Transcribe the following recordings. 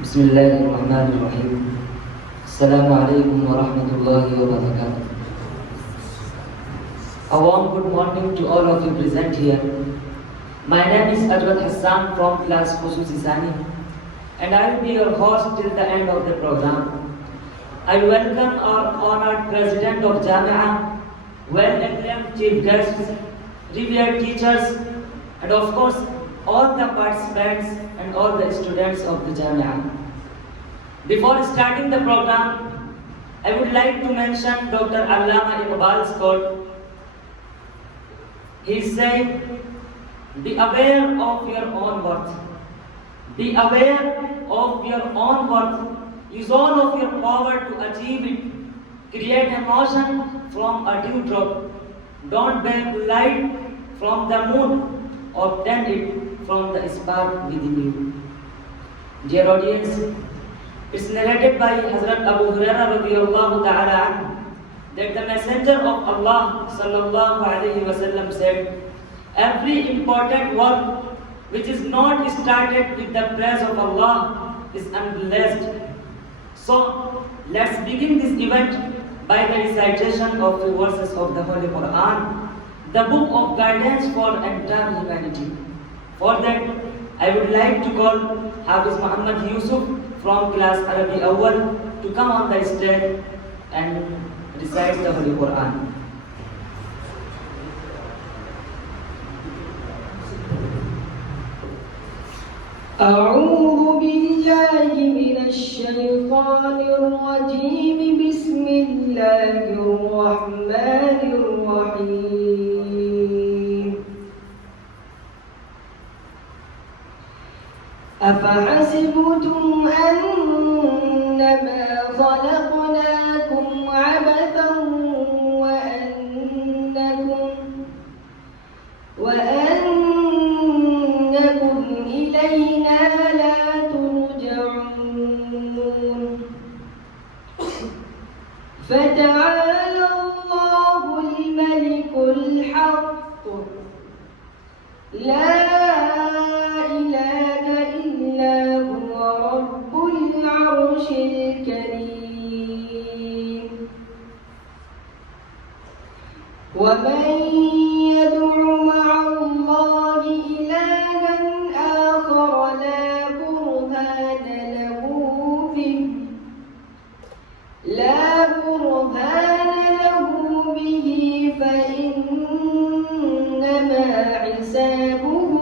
بسم الله الرحمن الرحيم. السلام عليكم ورحمة الله وبركاته. A warm good morning to all of you present here. My name is Abul Hasan Hassan from class مسابقہ and I will be your host till the end of the program. I welcome our honored president of Jamia, well-acclaimed chief guests, revered teachers, and of course all the participants and all the students of the Jamia. Before starting the program, I would like to mention Dr. Allama Iqbal's quote. He said, "Be aware of your own worth. Be aware of your own worth. Use all of your power to achieve it. Create a motion from a dewdrop. Don't beg light from the moon. Obtain it from the spark within you." Dear audience, it's narrated by Hazrat Abu Hurairah radiyallahu ta'ala anhu that the messenger of Allah sallallahu alayhi wa sallam said, "Every important work which is not started with the praise of Allah is unblessed." So let's begin this event by the recitation of the verses of the Holy Quran, the book of guidance for entire humanity. For that, I would like to call Hafiz Muhammad Yusuf from class Arabi Awwal to come on the stage and recite the Holy Quran. أعوذ بالله من الشيطان الرجيم. بسم الله الرحمن الرحيم. أفحسبتم أنما خلقناكم عبثا وأنكم إلينا لا ترجعون. فتعالى الله الملك الحق لا إله إلا هو رب العرش الكريم. ومن يدع مع الله إلها آخر لا برهان له به فإنما حسابه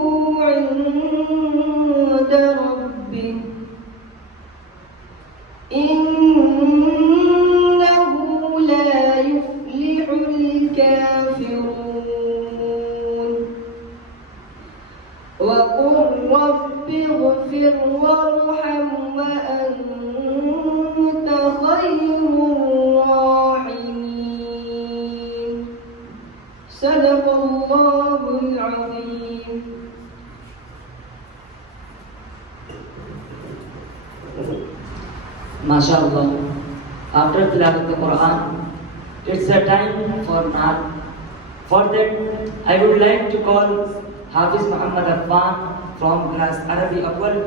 عند ربه إنه لا يفلح الكافرون. وقل رب اغفر وارحم وأنت خير الراحمين. صدق الله العظيم. MashaAllah, after tilawat the Quran, it's a time for Naat. For that, I would like to call Hafiz Muhammad Affan from class Arabi Awwal.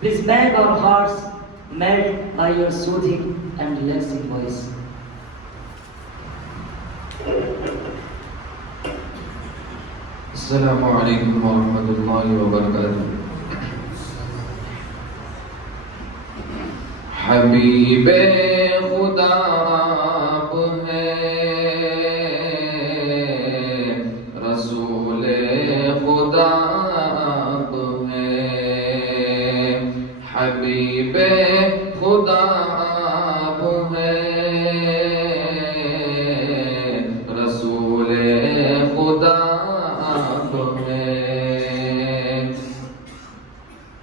Please make our hearts melt by your soothing and relaxing voice. Assalamu alaikum wa rahmatullahi wa barakatuh. حبیبِ خدا آپ ہیں، رسول خدا آپ ہیں، حبیبِ خدا آپ ہیں، رسول خدا آپ ہیں۔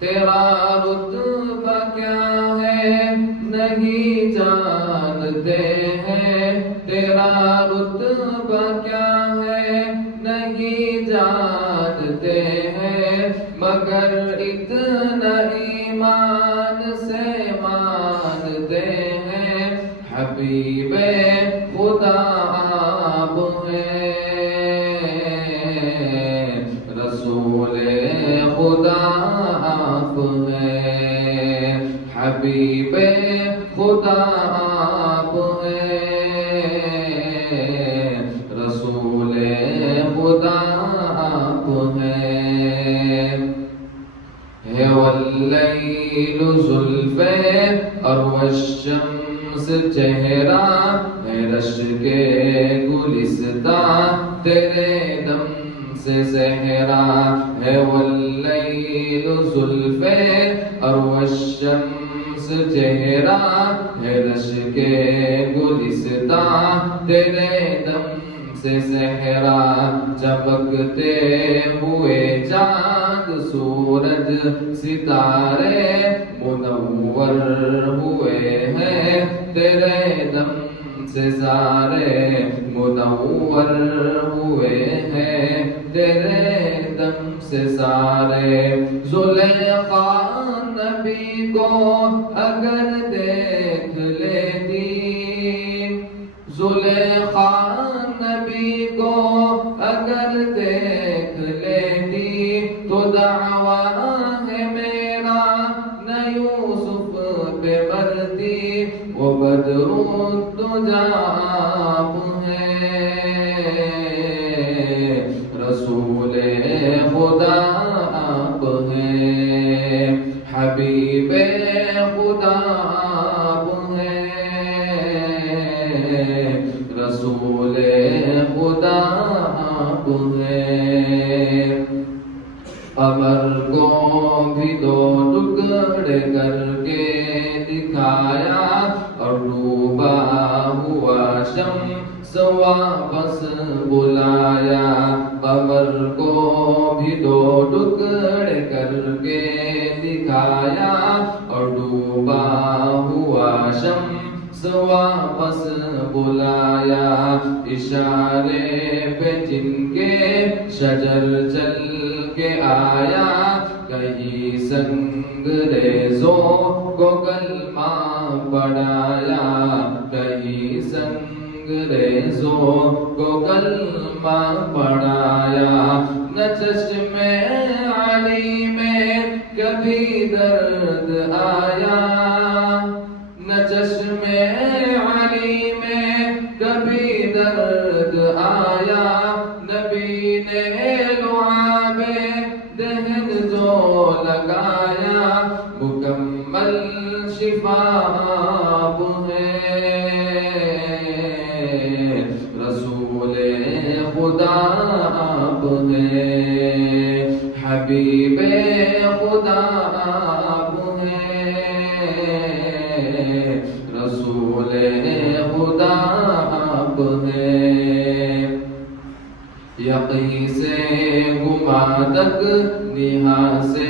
تیرا رتبہ کیا ہے نہیں جانتے ہیں، تیرا رتبہ کیا ہے نہیں جانتے ہیں، مگر اتنا ایمان سے مانتے ہیں، حبیبِ خدا آپ ہیں، رسول خدا آپ ہیں، حبیب خدا آپ ہیں، رسول خدا آپ ہیں۔ ہے واللیل زلفیں اور والشمس چہرہ، ہے رش کے گلستان تیرے دم سے صحرا، ہے واللیل زلفیں اور والشمس چہرہ، ہے رش کے گلستان تیرے دم سے صحرا، چمکتے ہوئے چاند سورج ستارے منور ہوئے ہیں تیرے دم سے سارے، منور ہوئے ہیں تیرے دم سے سارے۔ زلیخا نبی کو اگر دیکھ لیتی، زلیخا نبی کو اگر دیکھ لیتی، تو دعویٰ ہے میرا نہ یوسف پہ مرتی، وہ بدر الدجا آپ ہیں، رسول خدا آپ ہیں، حبیب خدا آپ ہیں، رسول خدا آپ ہیں۔ قمر کو بھی دو ٹکڑے کر کے دکھایا، اور ڈوبا ہوا شمس واپس بلایا، قمر کو بھی دو ٹکڑے کر کے دکھایا، اور ڈوبا ہوا شمس واپس بلایا، اشارے پہ جن کے شجر چل کے آیا، کہیں سنگریزوں کو کلمہ پڑھایا، کہیں سنگریزوں کو کلمہ پڑھایا، نہ چشم علی میں کبھی درد آیا، نہ چشم علی میں کبھی درد آیا، نبی نے لعاب دہن جو لگایا، مکمل شفا آپ ہیں، رسول خدا آپ ہیں، حبیب خدا آپ ہیں، رسول خدا آپ ہیں۔ یقین سے گما تک، نہا سے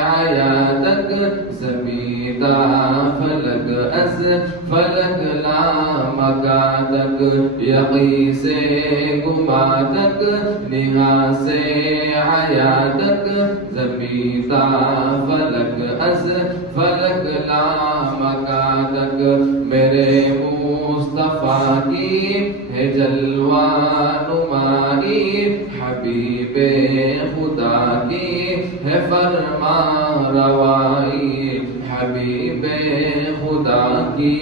آیا تک، زمین تا فلک از فلک لامکا تک، یقین سے گما تک، نہا سے آیا تک، زمین تا فلک از فلک لامکا تک، میرے مصطفیٰ کی ہے جلوہ نمائی، حبیب خدا کی ہے فرما روائی، حبیب خدا کی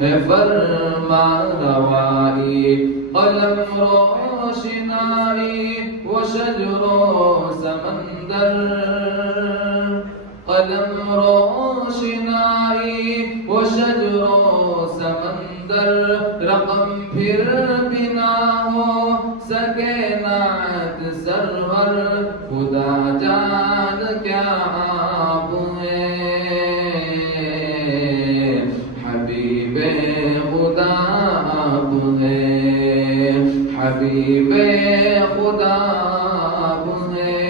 ہے فرما روائی، قلم روشنائی و شجر و سمندر، قلم روشنائی و شجر و سمندر، رقم پھر بنا ہو سکے نعت سرور، خدا جان کیا آپ ہیں، حبیب خدا آپ ہیں، حبیب خدا آپ ہیں،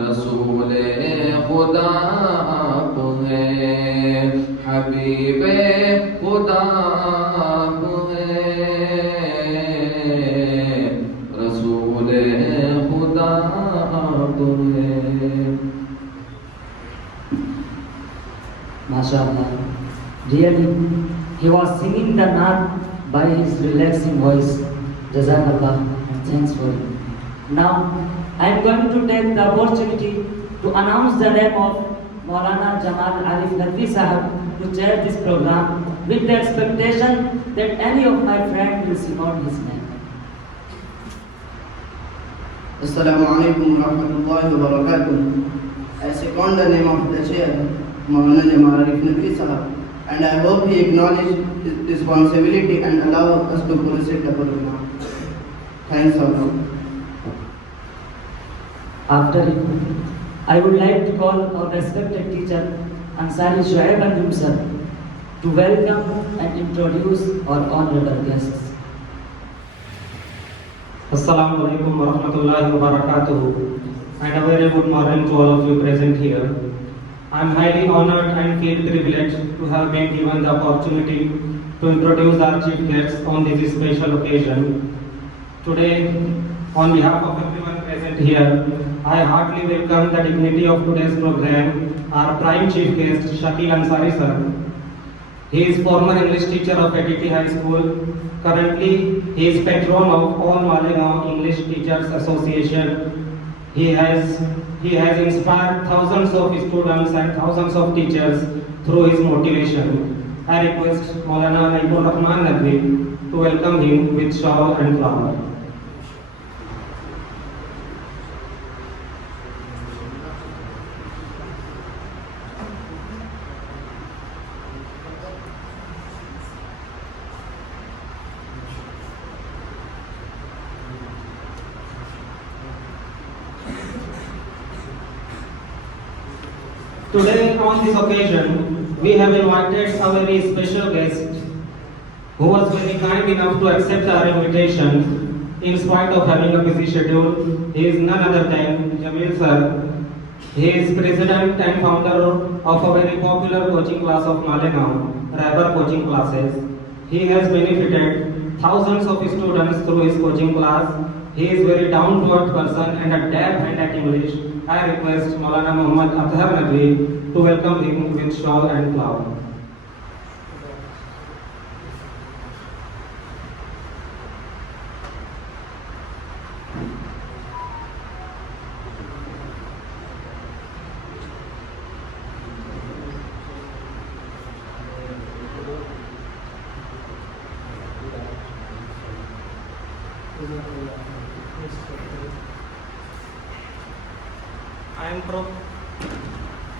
رسول خدا آپ ہیں، حبیب خدا آپ ہیں، رسول خدا آپ ہیں۔ MashaAllah. Really, he was singing the Naat by his relaxing voice. Jazakallah and thanks for it. Now, I am going to take the opportunity to announce the name of Maulana Jamal Arif Nadwi Sahab to chair this program with the expectation that any of my friends will support his name. Assalamu alaikum wa rahmatullahi wa barakatuh. I second the name of the chair, Maulana Jamal Arif Nadwi Sahab, and I hope he acknowledge his responsibility and allow us to proceed the program. Thanks all. After it, I would like to call our respected teacher, Ansari Shoaib Anjum sir, to welcome and introduce our honorable guests. Assalamu alaikum wa rahmatullahi wa barakatuh, and a very good morning to all of you present here. I am highly honored and feel privileged to have been given the opportunity to introduce our chief guests on this special occasion. Today, on behalf of everyone present here, I heartily welcome the dignity of today's program, our prime chief guest, Shakil Ansari sir. He is former English teacher of ATT High School. Currently, he is patron of all Maligaouں English Teachers Association. He has inspired thousands of students and thousands of teachers through his motivation. I request Maulana Abul Nadwi to welcome him with shawl and flower. Today, on this occasion, we have invited a very special guest who was very kind enough to accept our invitation in spite of having a busy schedule. He is none other than Jamiel sir. He is president and founder of a very popular coaching class of Maligaouں, Rehber coaching classes. He has benefited thousands of students through his coaching class. He is very down-to-earth person and a dab hand at English. I request Maulana Muhammad Nadwi to welcome him with shawl and flower.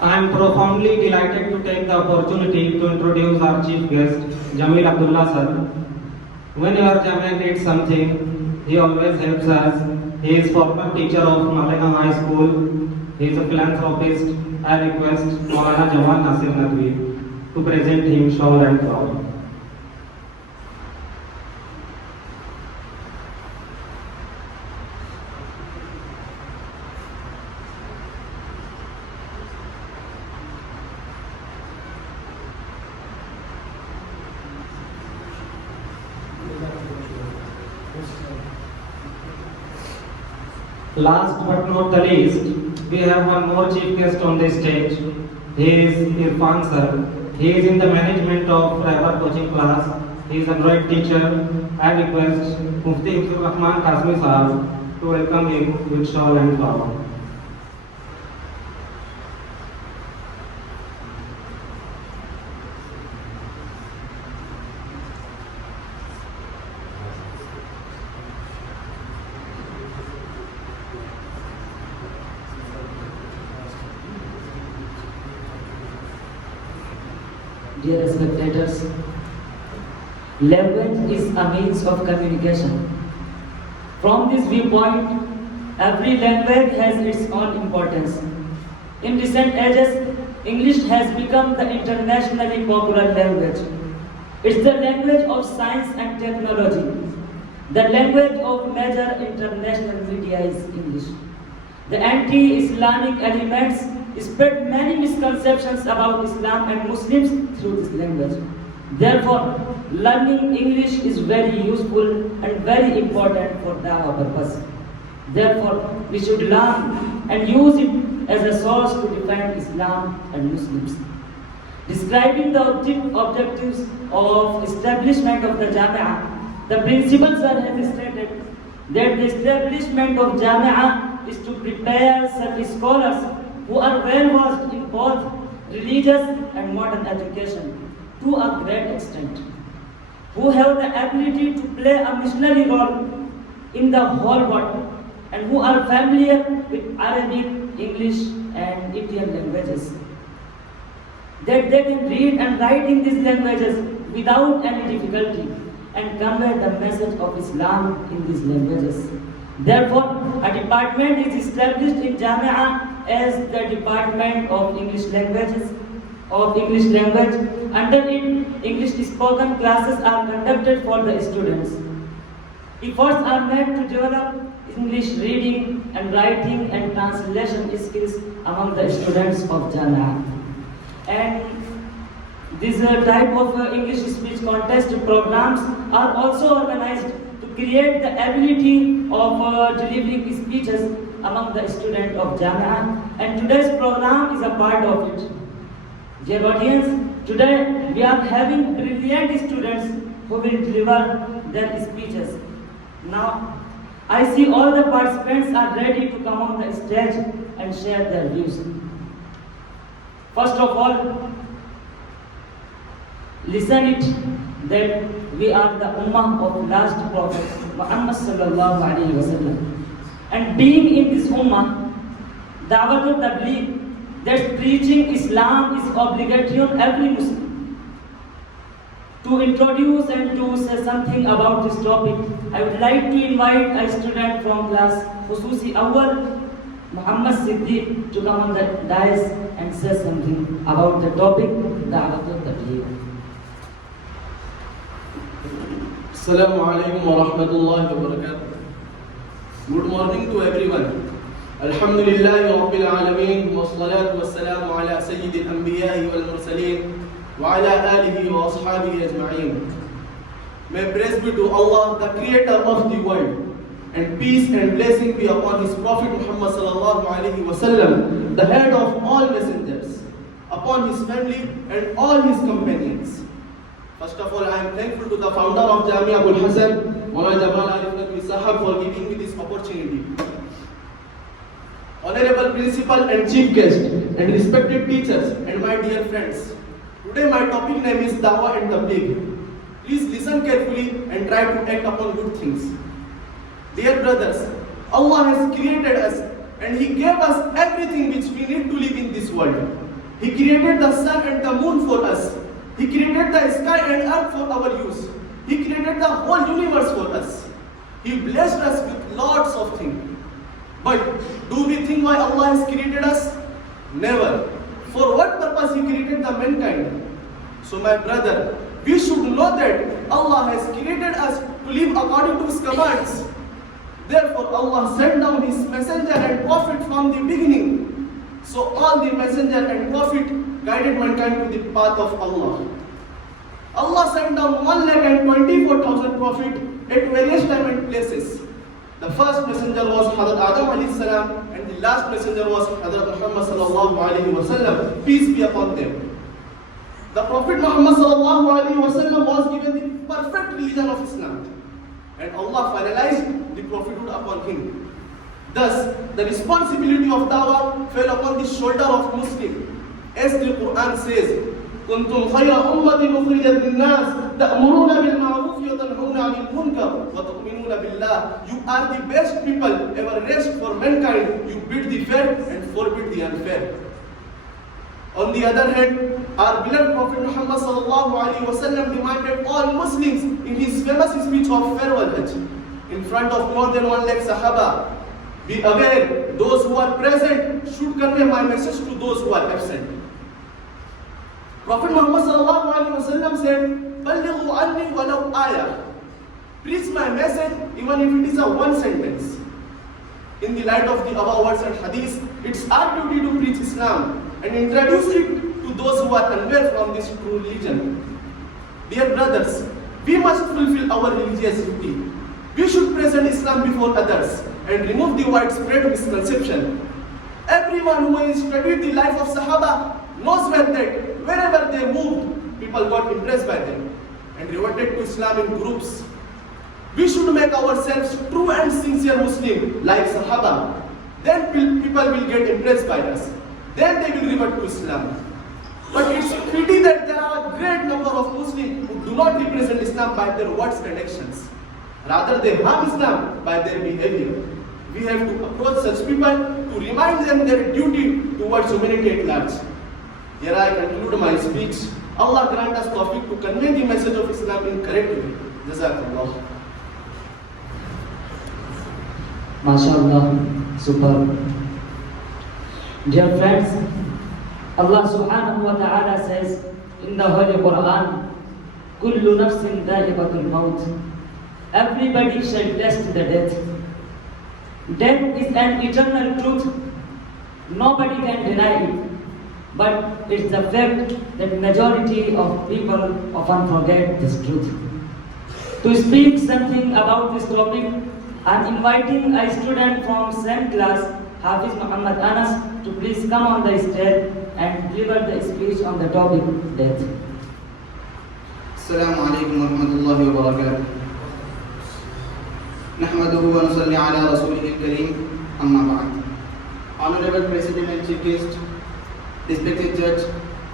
I am profoundly delighted to take the opportunity to introduce our chief guest, Jamia Abul Hasan. Whenever Jamia needs something, he always helps us. He is former teacher of Maligaouں High School. He is a philanthropist. I request Maulana Jamal Nadwi to present him shawl and flower. Last but not the least, we have one more chief guest on the stage. He is Irfan sir. He is in the management of Rehber coaching class. He is a great teacher. I request Mufti Rahman Kasmi sahab to welcome him with shawl and flower. Dear spectators, language is a means of communication. From this viewpoint, every language has its own importance. In recent ages, English has become the internationally popular language. It's the language of science and technology. The language of major international media is English. The anti-Islamic elements spread many misconceptions about Islam and Muslims through this language. Therefore, learning English is very useful and very important for dawah purpose. Therefore, we should learn and use it as a source to defend Islam and Muslims. Describing the objectives of establishment of the Jamia, the principal sir has stated that the establishment of Jamia is to prepare such scholars who are well versed in both religious and modern education to a great extent, who have the ability to play a missionary role in the whole world, and who are familiar with Arabic, English and Indian languages. That they can read and write in these languages without any difficulty and convey the message of Islam in these languages. Therefore, a department is established in Jamia as the Department of English Languages, Under it, English spoken classes are conducted for the students. Efforts are made to develop English reading and writing and translation skills among the students of Jamia. And this type of English speech contest programs are also organized to create the ability of delivering speeches among the students of Jamia, and today's program is a part of it. Dear audience, today we are having brilliant students who will deliver their speeches. Now, I see all the participants are ready to come on the stage and share their views. First of all, listen it that we are the ummah of last prophet Muhammad sallallahu alaihi wasallam, and being in this ummah, da'watul tabligh, that preaching Islam is obligatory on every Muslim. To introduce and to say something about this topic, I would like to invite a student from class Khususi Awwal, Muhammad Siddiq, to come on the dais and say something about the topic Da'watul Tabligh. Assalamu alaikum wa rahmatullahi wa barakatuh. Good morning to everyone. Alhamdulillahi Rabbil Alameen, wa salatu wa salamu ala Sayyidil Anbiya'i wal Mursaleen, wa ala alihi wa ashabihi ajma'een. May praise be to Allah, the creator of the world, and peace and blessing be upon his Prophet Muhammad sallallahu alaihi wasallam, the head of all messengers, upon his family and all his companions. First of all, I am thankful to the founder of Jamia Abul Hasan, Nadwi Sahab, for giving me this opportunity. Honorable Principal and Chief Guest, and respected teachers and my dear friends, today my topic name is Dawah and Tabligh. Please listen carefully and try to act upon good things. Dear brothers, Allah has created us and He gave us everything which we need to live in this world. He created the sun and the moon for us. He created the sky and earth for our use. He created the whole universe for us. He blessed us with lots of things. But do we think why Allah has created us? Never. For what purpose He created the mankind? So my brother, we should know that Allah has created us to live according to His commands. Therefore Allah sent down His messenger and prophet from the beginning. So all the messenger and prophet guided mankind to the path of Allah. Allah sent down 1,24,000 prophets at various times and places. The first messenger was Hazrat Adam alayhi salam, and the last messenger was Hazrat Muhammad sallallahu alayhi wasallam, peace be upon them. The Prophet Muhammad sallallahu alayhi wasallam was given the perfect religion of Islam, and Allah finalized the prophethood upon him. Thus, the responsibility of dawah fell upon the shoulder of Muslim. As the Quran says, كنتم خير أمة أخرجت للناس تأمرون بالمعروف وتنهون عن المنكر وتؤمنون بالله. You are the best people ever raised for mankind. You bid the fair and forbid the unfair. On the other hand, our beloved Prophet Muhammad sallallahu alaihi wasallam demanded all Muslims in his famous speech of farewell Hajj in front of more than 1 lakh Sahaba. Be aware, those who are present should convey my message to those who are absent. Prophet Muhammad sallallahu alaihi wasallam said, "Ballighu anni walau ayah." Preach my message even if it is a one sentence. In the light of the above words and hadith, it's our duty to preach Islam and introduce it to those who are unaware from this true religion. Dear brothers, we must fulfill our religious duty. We should present Islam before others and remove the widespread misconception. Everyone who has studied the life of Sahaba knows well that wherever they moved, people got impressed by them and reverted to Islam in groups. We should make ourselves true and sincere Muslim like Sahaba. Then people will get impressed by us. Then they will revert to Islam. But it's pity that there are a great number of Muslims who do not represent Islam by their words and actions. Rather, they harm Islam by their behavior. We have to approach such people to remind them their duty towards humanity at large. Here I conclude my speech. Allah grant us tawfiq to convey the message of Islam in correct way. Jazakallah. MashaAllah, superb. Dear friends, Allah subhanahu wa ta'ala says in the Holy Quran, Kullu nafsin dha'iqatul maut. Everybody shall test the death. Death is an eternal truth. Nobody can deny it. But it's the fact that majority of people often forget this truth. To speak something about this topic, I'm inviting a student from same class, Hafiz Muhammad Anas, to please come on the stage and deliver the speech on the topic death. Assalamu alaikum wa rahmatullahi wa barakatuh. Nahmaduhu wa nusalli ala rasulihil kareem, amma ba'd. Honorable President and Chief Guest, respected judge,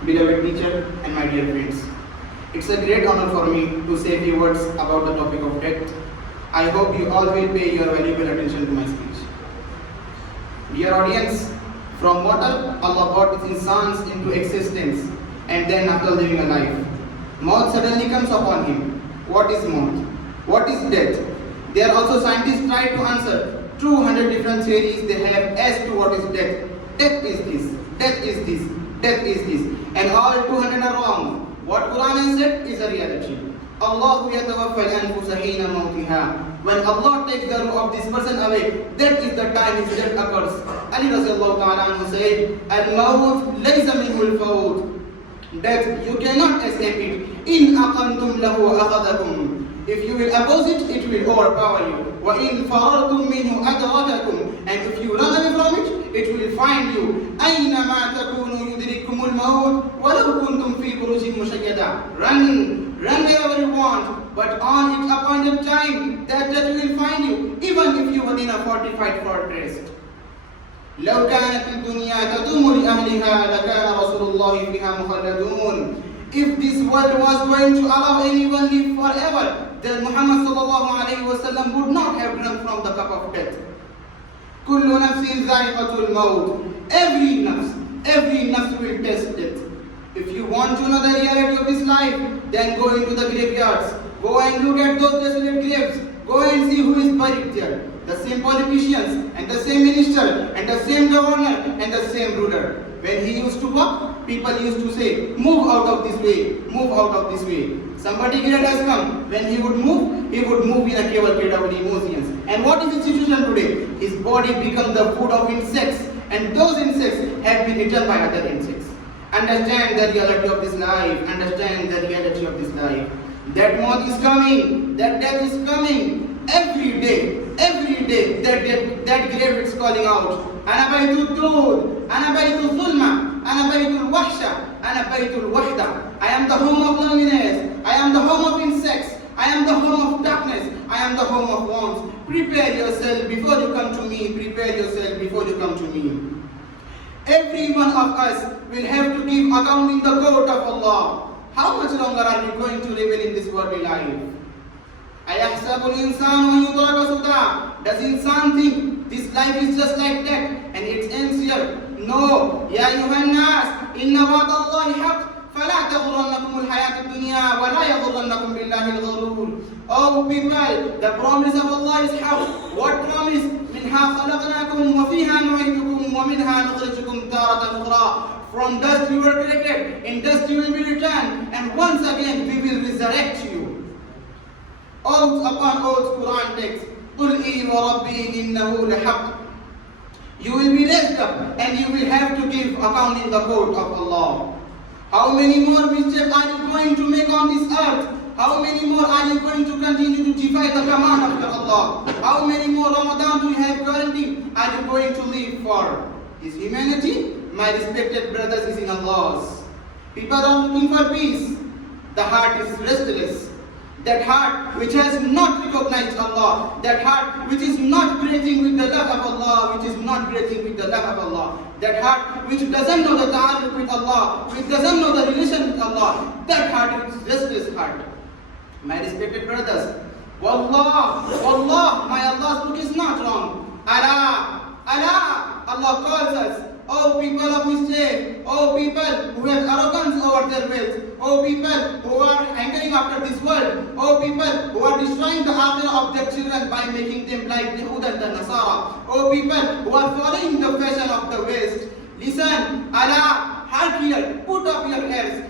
beloved teacher, and my dear friends. It's a great honor for me to say a few words about the topic of death. I hope you all will pay your valuable attention to my speech. Dear audience, from water, Allah brought its insans into existence, and then after living a life, Maut suddenly comes upon him. What is Maut? What is death? There also scientists try to answer 200 different theories they have as to what is death. Death is this, death is this, death is this, and all 200 are wrong. What Quran has said is a reality. Allahu yatawaffa al-anfusa hina mawtiha. When Allah takes the ruh of this person away, that is the time his death occurs. Ali Rasulullah ta'ala anhu said, Al-mawt laysa minhu al-fawt. Death, you cannot escape it. In aqamtum lahu akhadakum. If you will oppose it, it will overpower you. وَإِن فَرَرْتُم مِّنْهُ أَدْرَكَكُمْ. And if you run away from it, it will find you. أَيْنَمَا تَكُونُوا يُدْرِككُمُ الْمَوْتُ وَلَوْ كُنْتُمْ فِي بُرُوجٍ مُّشَيَّدَةٍ. Run wherever you want, but on its appointed time, that death will find you, even if you were in a fortified fortress. لَوْ كَانَتِ الدُّنْيَا تَدُومُ لِأَهْلِهَا لَكَانَ رَسُولُ اللَّهِ فِيهَا مُخَلَّدُونَ. If this world was going to allow anyone live forever, then Muhammad sallallahu alayhi wa sallam would not have drunk from the cup of death. Kullu nafsin dha'iqatul maut. Every nafs will test death. If you want to know the reality of this life, then go into the graveyards. Go and look at those desolate graves. Go and see who is buried there. The same politicians, and the same minister, and the same governor, and the same ruler. When he used to walk, people used to say, move out of this way, move out of this way. Somebody great has come. When he would move in a cavalcade of limousines. And what is the situation today? His body becomes the food of insects, and those insects have been eaten by other insects. Understand the reality of this life. Understand the reality of this life. That maut is coming. That death is coming. Every day, that grave is calling out. Ana baytul dud, ana baytul zulma, ana baytul wahsha, ana baytul wahda. I am the home of loneliness. I am the home of insects. I am the home of darkness. I am the home of worms. Prepare yourself before you come to me. Prepare yourself before you come to me. Every one of us will have to give account in the court of Allah. How much longer are we going to live in this worldly life? أَيَحْسَبُ الْإِنسَانُ أَن يُتْرَكَ سُدًى. Does insan think this life is just like that and it ends here? No. يَا أَيُّهَا النَّاسِ إِنَّ وَعْدَ اللَّهِ حَقٌّ فَلَا تَغُرَّنَّكُمُ الْحَيَاةُ الدُّنْيَا وَلَا يَغُرَّنَّكُم بِاللَّهِ الْغَرُورُ. Oh people, the promise of Allah is haqq. What promise? مِنْهَا خَلَقْنَاكُمْ وَفِيهَا نُعِيدُكُمْ وَمِنْهَا نُخْرِجُكُمْ تَارَةً أُخْرَى. From dust you were created, in dust you will be returned, and once again we will resurrect you. Oath upon oath, Quran text. قُلْ إِي وَرَبِّي إِنَّهُ لَحَقٌّ. You will be raised up and you will have to give account in the court of Allah. How many more mischief are you going to make on this earth? How many more are you going to continue to defy the command of Allah? How many more Ramadan do you have guaranteed are you going to live for? Is humanity? My respected brothers, is in Allah's. People are looking for peace. The heart is restless. That heart which has not recognized Allah, that heart which is not breathing with the love of Allah, which is not breathing with the love of Allah, that heart which doesn't know the ta'alluq with Allah, which doesn't know the relation with Allah, that heart is restless heart. My respected brothers, Wallah, my Allah's book is not wrong. Allah calls us, oh people of mistake, oh people who have arrogance over their wealth, oh people who are hankering after this world, oh people who are destroying the akhirah of their children by making them like Yahud and the Nasara, oh people who are following the fashion of the West. Listen, Allah, hark here, put up your ears.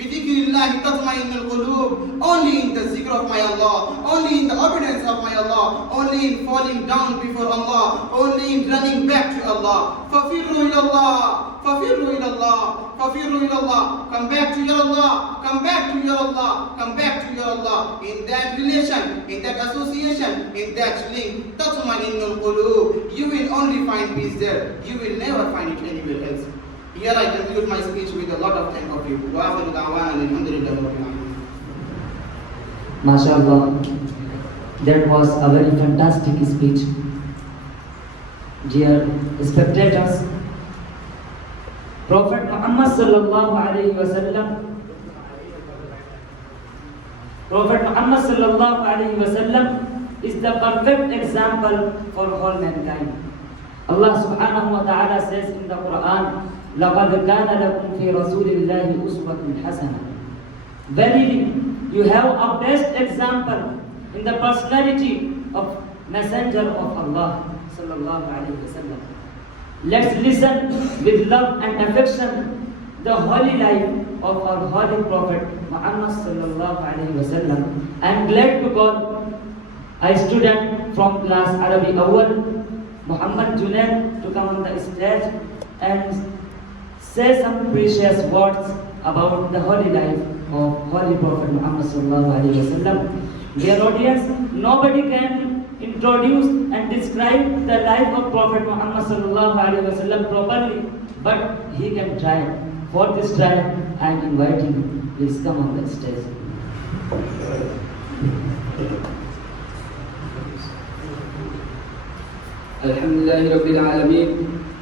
بِذِكْرِ تَطْمَئِنُّ الْقُلُوبُ. Only in the zikr of my Allah, only in the obedience of my Allah, only in falling down before Allah, only in running back to Allah. فَفِرُّوا إِلَى اللَّهِ, فَفِرُّوا إِلَى اللَّهِ, فَفِرُّوا إِلَى اللَّهِ. Come back to your Allah, come back to your Allah, come back to your Allah. In that relation, in that association, in that link, تَطْمَئِنُّ الْقُلُوبُ. You will only find peace there. You will never find it anywhere else. Here I conclude my speech with a lot of thank of you. وآخر دعوانا الحمد لله رب العالمين. MashaAllah, that was a very fantastic speech. Dear spectators, Prophet Muhammad sallallahu alayhi wa sallam, Prophet Muhammad sallallahu alayhi wa sallam is the perfect example for all mankind. Allah subhanahu wa ta'ala says in the Quran, لَقَدْ كَانَ لَكُمْ فِي رَسُولِ اللَّهِ أُسْوَةٌ حَسَنَةٌ. Verily, you have a best example in the personality of Messenger of Allah sallallahu alayhi wa sallam. Let's listen with love and affection the holy life of our holy Prophet Muhammad sallallahu alayhi wa sallam. I am glad to call a student from class Arabi Awal, Muhammad Junaid, to come on the stage and say some precious words about the holy life of holy Prophet Muhammad sallallahu alaihi wasallam. Dear audience, nobody can introduce and describe the life of Prophet Muhammad sallallahu alaihi wasallam properly, but he can try. For this try, I am inviting him. Please come on the stage. Alhamdulillahi Rabbil Alameen.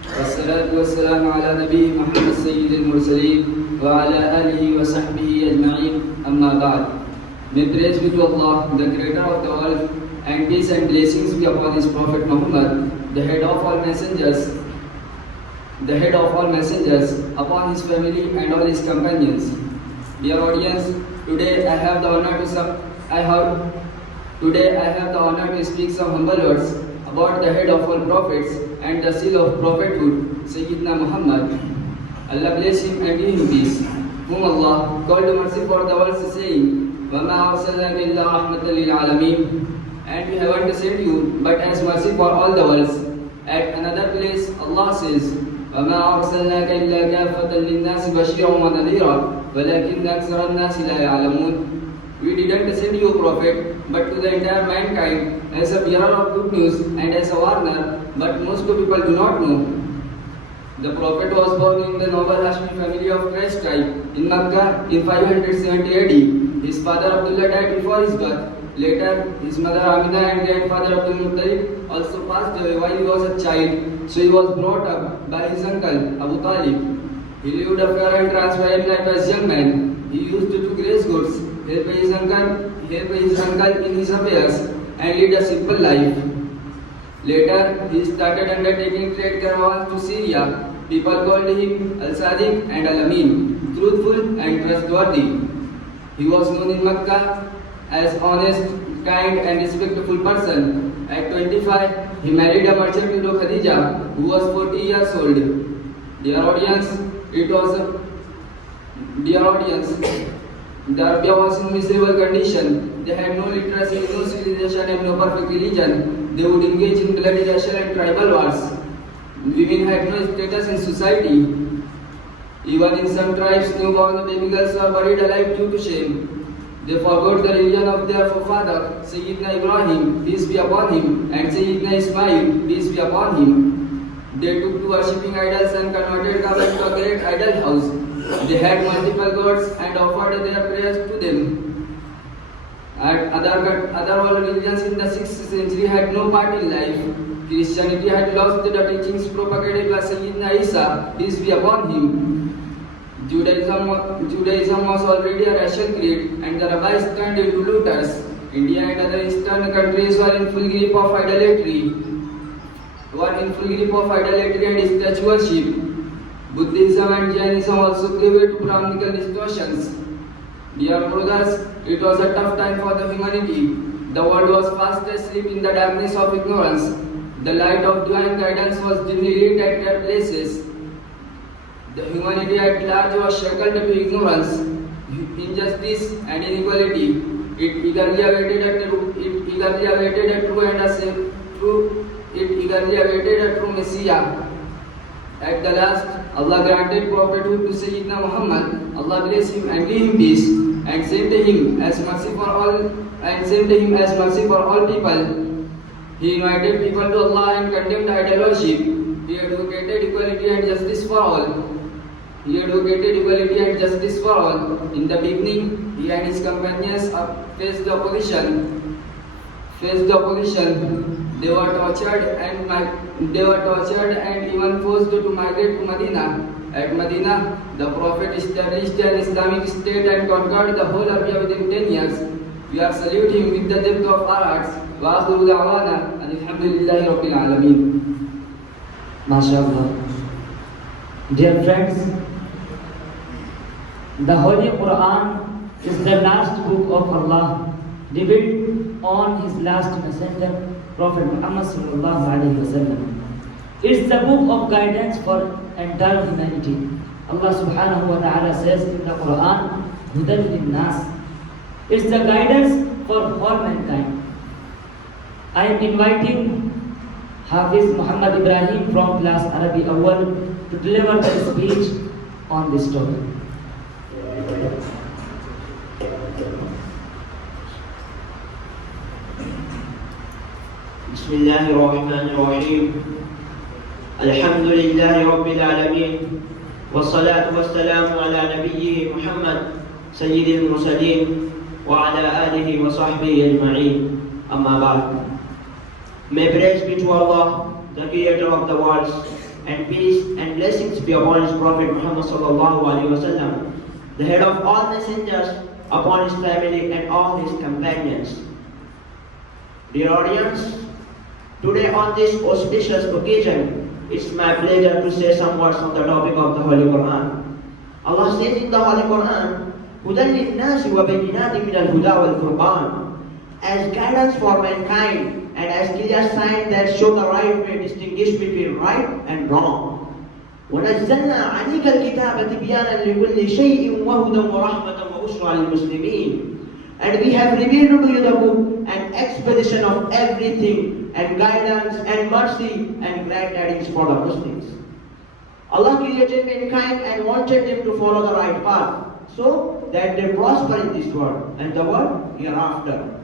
والصلاة والسلام على نبي محمد سيد المرسلين وعلى آله وصحبه أجمعين أما بعد. May praise be to Allah, the creator of the world, and peace and blessings be upon his Prophet Muhammad, the head of all messengers, upon his family and all his companions. Dear audience, today I have the honor to speak some humble words about the head of all prophets and the seal of prophethood, Sayyidina Muhammad. Allah bless him and give him peace, whom Allah called to mercy for the world, saying, وَمَا أَرْسَلْنَاكَ إِلَّا رَحْمَةً لِلْعَالَمِينَ. And we haven't sent you but as mercy for all the worlds. At another place, Allah says, وَمَا أَرْسَلْنَاكَ إِلَّا كَافَّةً لِلنَّاسِ بَشِيرًا وَنَذِيرًا وَلَكِنَّ أَكْثَرَ النَّاسِ لَا يَعْلَمُونَ. We didn't send you, Prophet, but to the entire mankind as a bearer of good news and as a warner, but most people do not know. The Prophet was born in the noble Hashmi family of Quraysh tribe in Makkah in 570 AD. His father Abdullah died before his birth. Later, his mother Amina and grandfather Abdul Muttalib also passed away while he was a child, so he was brought up by his uncle Abu Talib. He lived a fair and transparent life as a young man. He used to graze goods, help his uncle in his affairs, and lead a simple life. Later, he started undertaking trade caravans to Syria. People called him Al-Sadiq and Al-Amin, truthful and trustworthy. He was known in Makkah as honest, kind and respectful person. At 25, he married a merchant widow Khadija, who was 40 years old. Dear audience, the Arabia was in miserable condition. They had no literacy, no civilization and no perfect religion. They would engage in bloody racial and tribal wars. Women had no status in society. Even in some tribes, newborn baby girls were buried alive due to shame. They forgot the religion of their forefather, Sayyidina Ibrahim, peace be upon him, and Sayyidina Ismail, peace be upon him. They took to worshipping idols and converted Kaaba into a great idol house. They had multiple gods and offered their prayers to them. And other world religions in the 6th century had no part in life. Christianity had lost the teachings propagated by Sayyidina Isa, peace be upon him. Judaism was already a racial creed, and the rabbis turned into looters. India and other eastern countries were in full grip of idolatry and statue worship. Buddhism and Jainism also gave way to Brahminical distortions. Dear brothers, it was a tough time for the humanity. The world was fast asleep in the darkness of ignorance. The light of divine guidance was dimly lit at their places. The humanity at large was shackled to ignorance, injustice and inequality. It eagerly awaited a true Messiah. At the last, Allah granted prophethood to Sayyidina Muhammad, Allah bless him and give him peace, and sent him as mercy for all people. He invited people to Allah and condemned idol worship. He advocated equality and justice for all. In the beginning, he and his companions faced the opposition. They were tortured and even forced to migrate to Medina. At Medina, the Prophet established an Islamic state and conquered the whole area within 10 years. We are salute him with the depth of our hearts. Wa akhiru da'wana alhamdulillahi rabbil alameen. MashaAllah. Dear friends, the Holy Quran is the last book of Allah revealed on His last messenger, Prophet Muhammad sallallahu alaihi wasallam. It's the book of guidance for entire humanity. Allah subhanahu wa ta'ala says in the Quran, Hudan lin-nas. It's the guidance for all mankind. I am inviting Hafiz Muhammad Ibrahim from class Arabi Awal to deliver the speech on this topic. بسم الله الرحمن الرحيم الحمد لله رب العالمين والصلاة والسلام على نبيه محمد سيد المرسلين وعلى آله وصحبه أجمعين أما بعد. May praise be to Allah, the Creator of the worlds, and peace and blessings be upon His Prophet Muhammad sallallahu alaihi wasallam, the head of all messengers, upon his family and all his companions. Dear audience, today on this auspicious occasion, it's my pleasure to say some words on the topic of the Holy Quran. Allah says in the Holy Quran, هُدًى لِلنَّاسِ وَبَيِّنَاتٍ مِنَ الْهُدَى وَالْفُرْقَانِ, as guidance for mankind and as clear signs that show the right way, distinguish between right and wrong. وَنَزَّلْنَا عَلَيْكَ الْكِتَابَ تِبْيَانًا لِكُلِّ شَيْءٍ وَهُدًى وَرَحْمَةً وَبُشْرَى لِلْمُسْلِمِينَ. And we have revealed to you the book and exposition of everything, and guidance and mercy and glad tidings for the Muslims. Allah created mankind and wanted them to follow the right path, so that they prosper in this world and the world hereafter.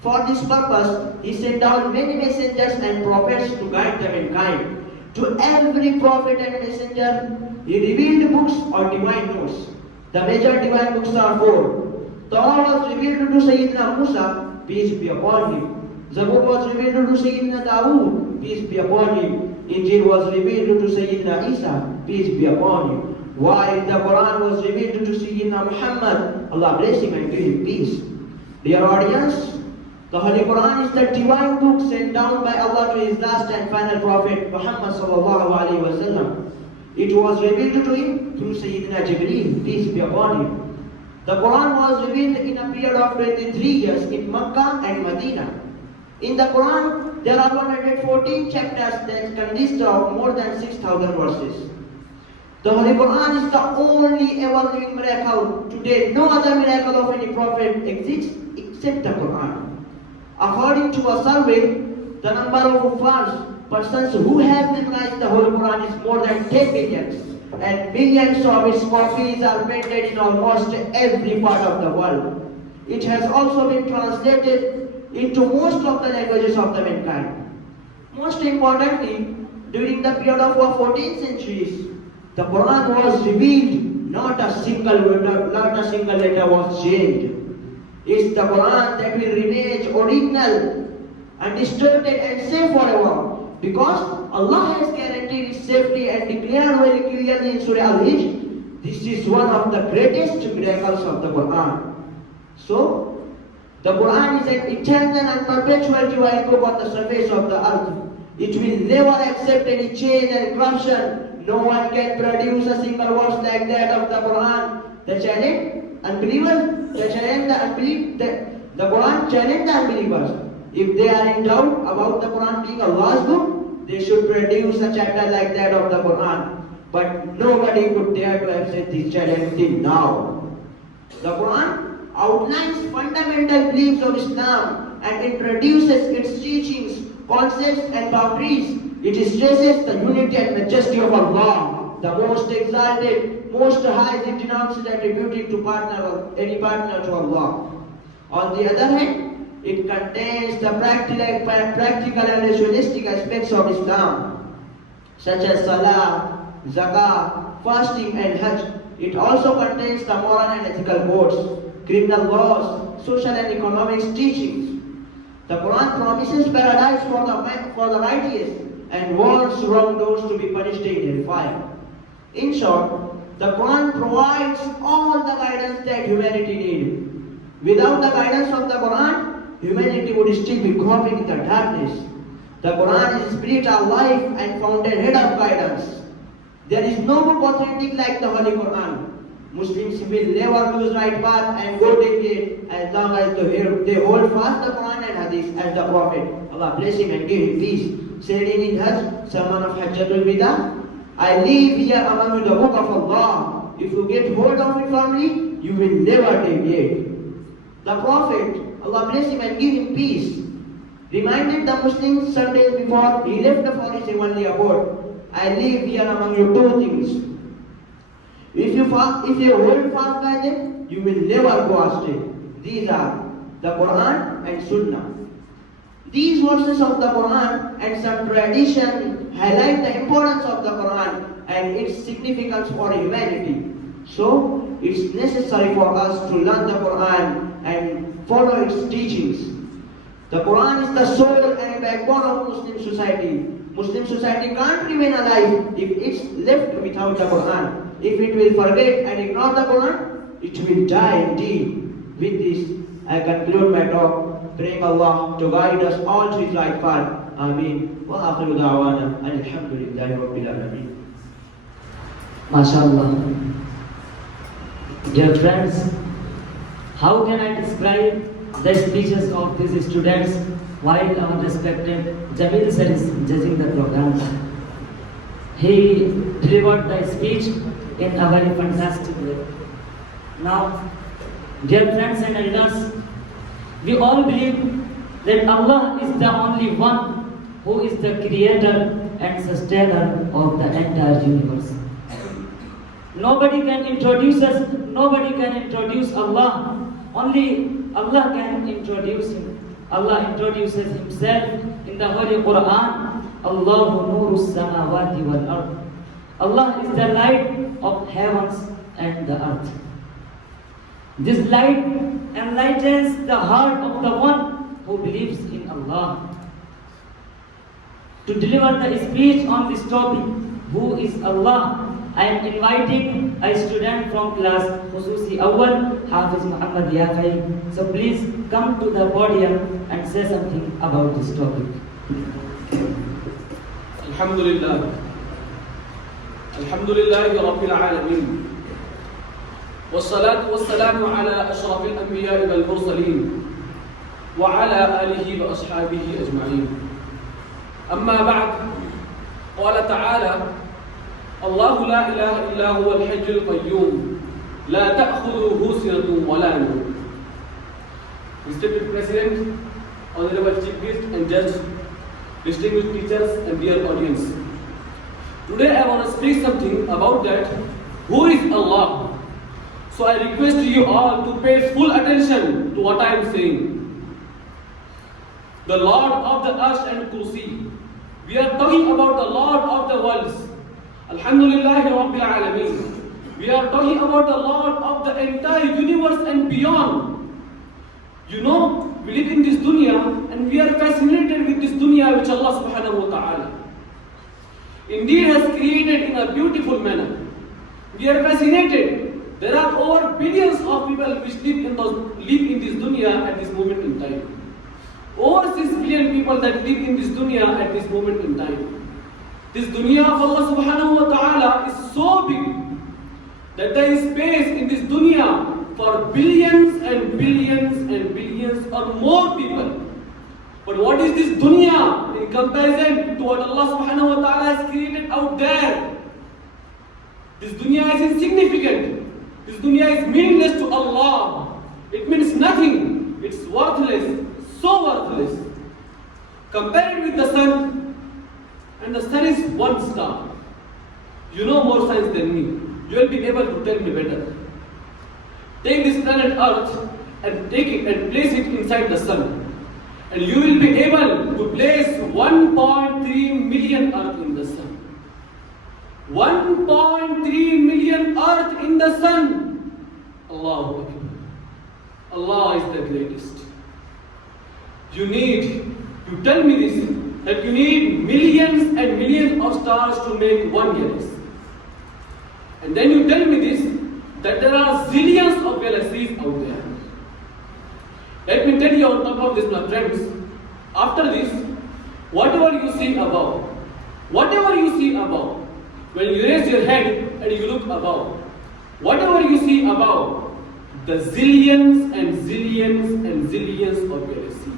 For this purpose, He sent down many messengers and prophets to guide the mankind. To every prophet and messenger, He revealed books or divine notes. The major divine books are 4. Torah was revealed to Sayyidina Musa, peace be upon him. Zabur was revealed to Sayyidina Dawood, peace be upon him. Injil was revealed to Sayyidina Isa, peace be upon him. While the Quran was revealed to Sayyidina Muhammad, Allah bless him and give him peace. Dear audience, the Holy Quran is the divine book sent down by Allah to His last and final Prophet Muhammad sallallahu alaihi wasallam. It was revealed to him through Sayyidina Jibreel, peace be upon him. The Quran was revealed in a period of 23 years in Makkah and Medina. In the Quran, there are 114 chapters that consist of more than 6,000 verses. The Holy Quran is the only ever living miracle. Today, no other miracle of any prophet exists except the Quran. According to a survey, the number of persons who have memorized the Holy Quran is more than 10 million. And millions of its copies are printed in almost every part of the world. It has also been translated into most of the languages of the mankind. Most importantly, during the period of 14 centuries, the Quran was revealed, not a single letter was changed. It's the Quran that will remain original, undistorted and safe forever. Because Allah has guaranteed its safety and declared very clearly in Surah Al-Hijr, this is one of the greatest miracles of the Quran. So, the Quran is an eternal and perpetual divine book on the surface of the earth. It will never accept any change and corruption. No one can produce a single verse like that of the Quran. The challenge unbelievers, the Quran challenge the unbelievers. If they are in doubt about the Quran being Allah's book, they should produce a chapter like that of the Quran. But nobody could dare to accept this challenge till now. The Quran outlines fundamental beliefs of Islam and introduces its teachings, concepts and boundaries. It stresses the unity and majesty of Allah, the most exalted, most high. It denounces attributing to any partner to Allah. On the other hand, it contains the practical and rationalistic aspects of Islam, such as Salah, Zakah, fasting and Hajj. It also contains the moral and ethical codes, criminal laws, social and economic teachings. The Quran promises paradise for the righteous and warns wrongdoers to be punished in hellfire. In short, the Quran provides all the guidance that humanity needs. Without the guidance of the Quran, humanity would still be groping in the darkness. The Quran is spiritual life and fountainhead of guidance. There is no book authentic like the Holy Quran. Muslims will never lose right path and go deviate as long as they hold fast the Quran and Hadith as the Prophet, Allah bless him and give him peace, said in his Hajj, Sermon of Hajjatul Wida, I live here among you the book of Allah. If you get hold of it firmly, you will never deviate. The Prophet, Allah bless him and give him peace, reminded the Muslims some days before he left for his heavenly abode, I live here among you two things. If you hold fast by them, you will never go astray. These are the Quran and Sunnah. These verses of the Quran and some tradition highlight the importance of the Quran and its significance for humanity. So, it's necessary for us to learn the Quran and follow its teachings. The Quran is the soul and backbone of Muslim society. Muslim society can't remain alive if it's left without the Quran. If it will forget and ignore the Quran, it will die indeed. With this, I conclude my talk, praying Allah to guide us all to His right path. Ameen. Wa akhiru da'wana alhamdulillahi rabbil alameen. MashaAllah. Dear friends, how can I describe the speeches of these students while our respected Jamil sir is judging the program? He delivered the speech in a very fantastic way. Now, dear friends and elders, we all believe that Allah is the only one who is the creator and sustainer of the entire universe. Nobody can introduce us, nobody can introduce Allah. Only Allah can introduce Him. Allah introduces Himself in the Holy Quran. Allahu nuru samawati wal ard. Allah is the light of heavens and the earth. This light enlightens the heart of the one who believes in Allah. To deliver the speech on this topic, who is Allah, I am inviting a student from class Khususi Awal, Hafiz Muhammad Yafai. So please come to the podium and say something about this topic. Alhamdulillah. Alhamdulillahi Rabbil Alameen. والصلاة والسلام على أشرف الأنبياء والمرسلين وعلى آله وأصحابه أجمعين. أما بعد، قال تعالى: الله لا إله إلا هو الحي القيوم لا تأخذه سنة ولا نوم. Respected President, Honorable Chief Guest and Judge, distinguished teachers and dear audience. Today I want to speak something about that. Who is Allah? So I request you all to pay full attention to what I am saying. The Lord of the Arsh and Kursi. We are talking about the Lord of the worlds. Alhamdulillahi Rabbil Alameen. We are talking about the Lord of the entire universe and beyond. You know, we live in this dunya and we are fascinated with this dunya which Allah subhanahu wa ta'ala indeed has created in a beautiful manner. We are fascinated. There are over billions of people which live in this dunya at this moment in time. Over 6 billion people that live in this dunya at this moment in time. This dunya of Allah subhanahu wa ta'ala is so big that there is space in this dunya for billions and billions and billions or more people. But what is this dunya in comparison to what Allah subhanahu wa ta'ala has created out there? This dunya is insignificant. This dunya is meaningless to Allah. It means nothing. It's worthless, so worthless. Compare it with the sun, and the sun is one star. You know more science than me. You will be able to tell me better. Take this planet Earth and take it and place it inside the sun, and you will be able to place 1.3 million Earth in the sun. 1.3 million Earth in the sun. Allahu Akbar. Allah is the greatest. You need to tell me this, that you need millions and millions of stars to make one galaxy. And then you tell me this, that there are zillions of galaxies out there. Let me tell you on top of this, my friends, after this, whatever you see above, when you raise your head and you look above, whatever you see above, the zillions and zillions and zillions of galaxies.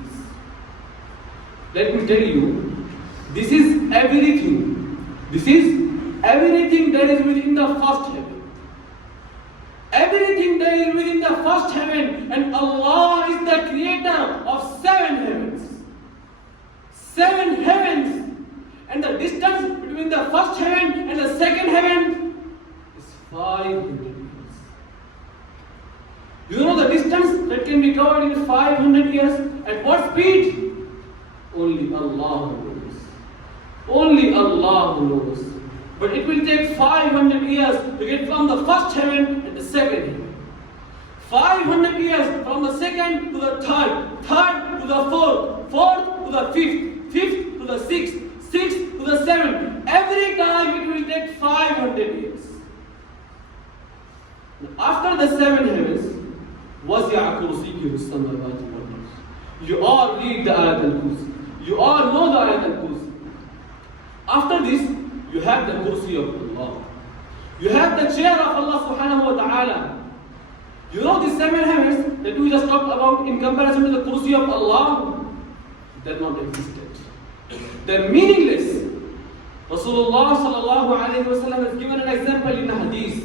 Let me tell you, this is everything. This is everything that is within the first heaven. Everything that is within the first heaven, and Allah is the creator of 7 heavens. 7 heavens. And the distance between the first heaven and the second heaven is 500 years. You know the distance that can be covered in 500 years? At what speed? Only Allah knows. Only Allah knows. But it will take 500 years to get from the first heaven and the second heaven. 500 years from the second to the third, third to the fourth, fourth to the fifth, fifth to the sixth, sixth to the seventh. Every time it will take 500 years. After the 7 heavens, وَسِعَ كُرْسِيُّهُ السَّمَاوَاتِ وَالْأَرْضِ. You all read the ayat al-Kursi. You all know the ayat al-Kursi. After this, you have the kursi of Allah. You have the chair of Allah subhanahu wa ta'ala. You know the 7 heavens that we just talked about in comparison to the kursi of Allah? They're not existent. They're meaningless. Rasulullah sallallahu alayhi wa sallam has given an example in the hadith.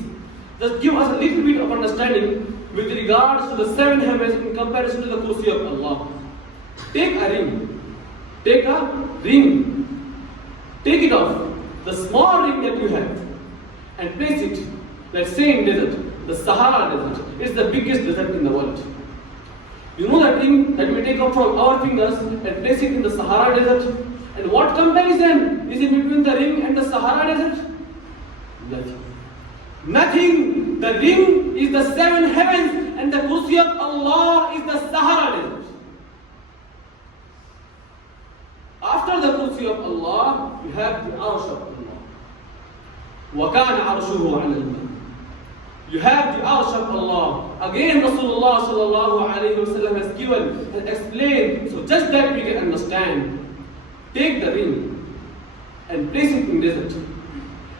Just give us a little bit of understanding with regards to the 7 heavens in comparison to the kursi of Allah. Take a ring. Take a ring. Take it off. The small ring that you have, and place it, let's say in desert, the Sahara desert. It's the biggest desert in the world. You know that ring that we take off from our fingers and place it in the Sahara desert? And what comparison is in between the ring and the Sahara desert? Nothing. Nothing. The ring is the 7 heavens and the kursi of Allah is the Sahara desert. After the kursi of Allah, you have the arsh of Allah. وَكَانَ عَرْشُهُ عَلَى الْمَاءِ. You have the arsh of Allah. Again, Rasulullah sallallahu alayhi wa sallam has given and explained, so just that we can understand. Take the ring and place it in desert.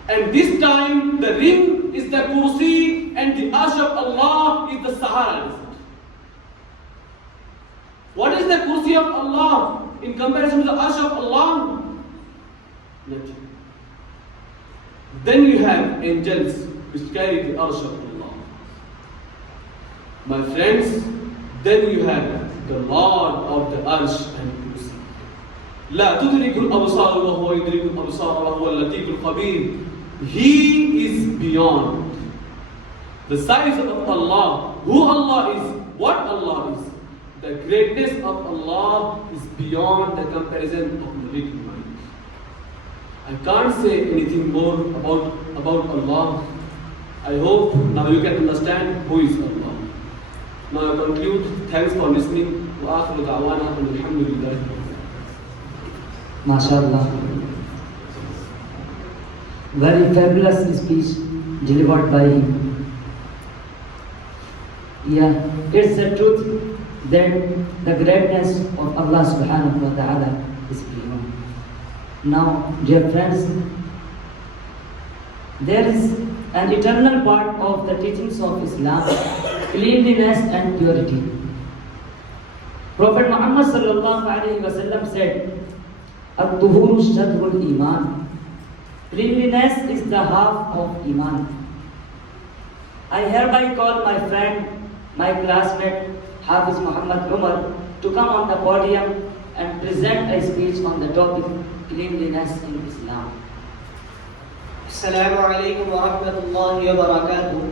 And this time, the ring is the kursi and the arsh of Allah is the Sahara desert. What is the kursi of Allah in comparison to the arsh of Allah? Nothing. Then you have angels which carry the arsh of Allah. My friends, then you have the Lord of the arsh and kursi. لا تدرك الأبصار وهو يدرك الأبصار وهو اللطيف الخبير. He is beyond. The size of Allah, who Allah is, what Allah is, the greatness of Allah is beyond the comparison of the little mind. I can't say anything more about Allah. I hope now you can understand who is Allah. Now I conclude. Thanks for listening. Wa akhiru da'wana alhamdulillah. MashaAllah. Very fabulous speech delivered by him. Yeah, it's the truth that the greatness of Allah subhanahu wa ta'ala is beyond. Now, dear friends, there is an eternal part of the teachings of Islam, cleanliness and purity. Prophet Muhammad sallallahu alaihi wasallam said, "At-tuhuru shatrul iman." Cleanliness is the half of iman. I hereby call my friend, my classmate, Hafiz Muhammad Umar, to come on the podium and present a speech on the topic cleanliness in Islam. Assalamu alaikum wa rahmatullahi wa barakatuh.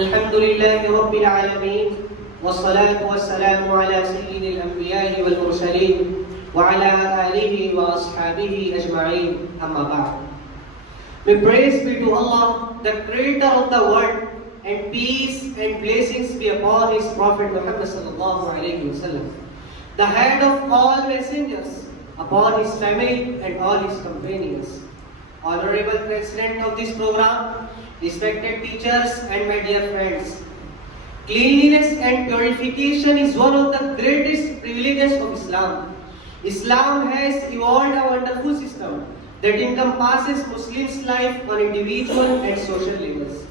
Alhamdulillahi rabbil alameen. Wassalatu wassalamu ala sayyidil anbiya'i wal mursaleen wa ala alihi wa ashabihi ajma'een. Amma ba'd. May praise be to Allah, the creator of the world, and peace and blessings be upon his prophet Muhammad sallallahu alaihi wasallam, the head of all messengers, upon his family and all his companions. Honorable President of this program, respected teachers and my dear friends, cleanliness and purification is one of the greatest privileges of Islam. Islam has evolved a wonderful system that encompasses Muslims' life on individual and social levels.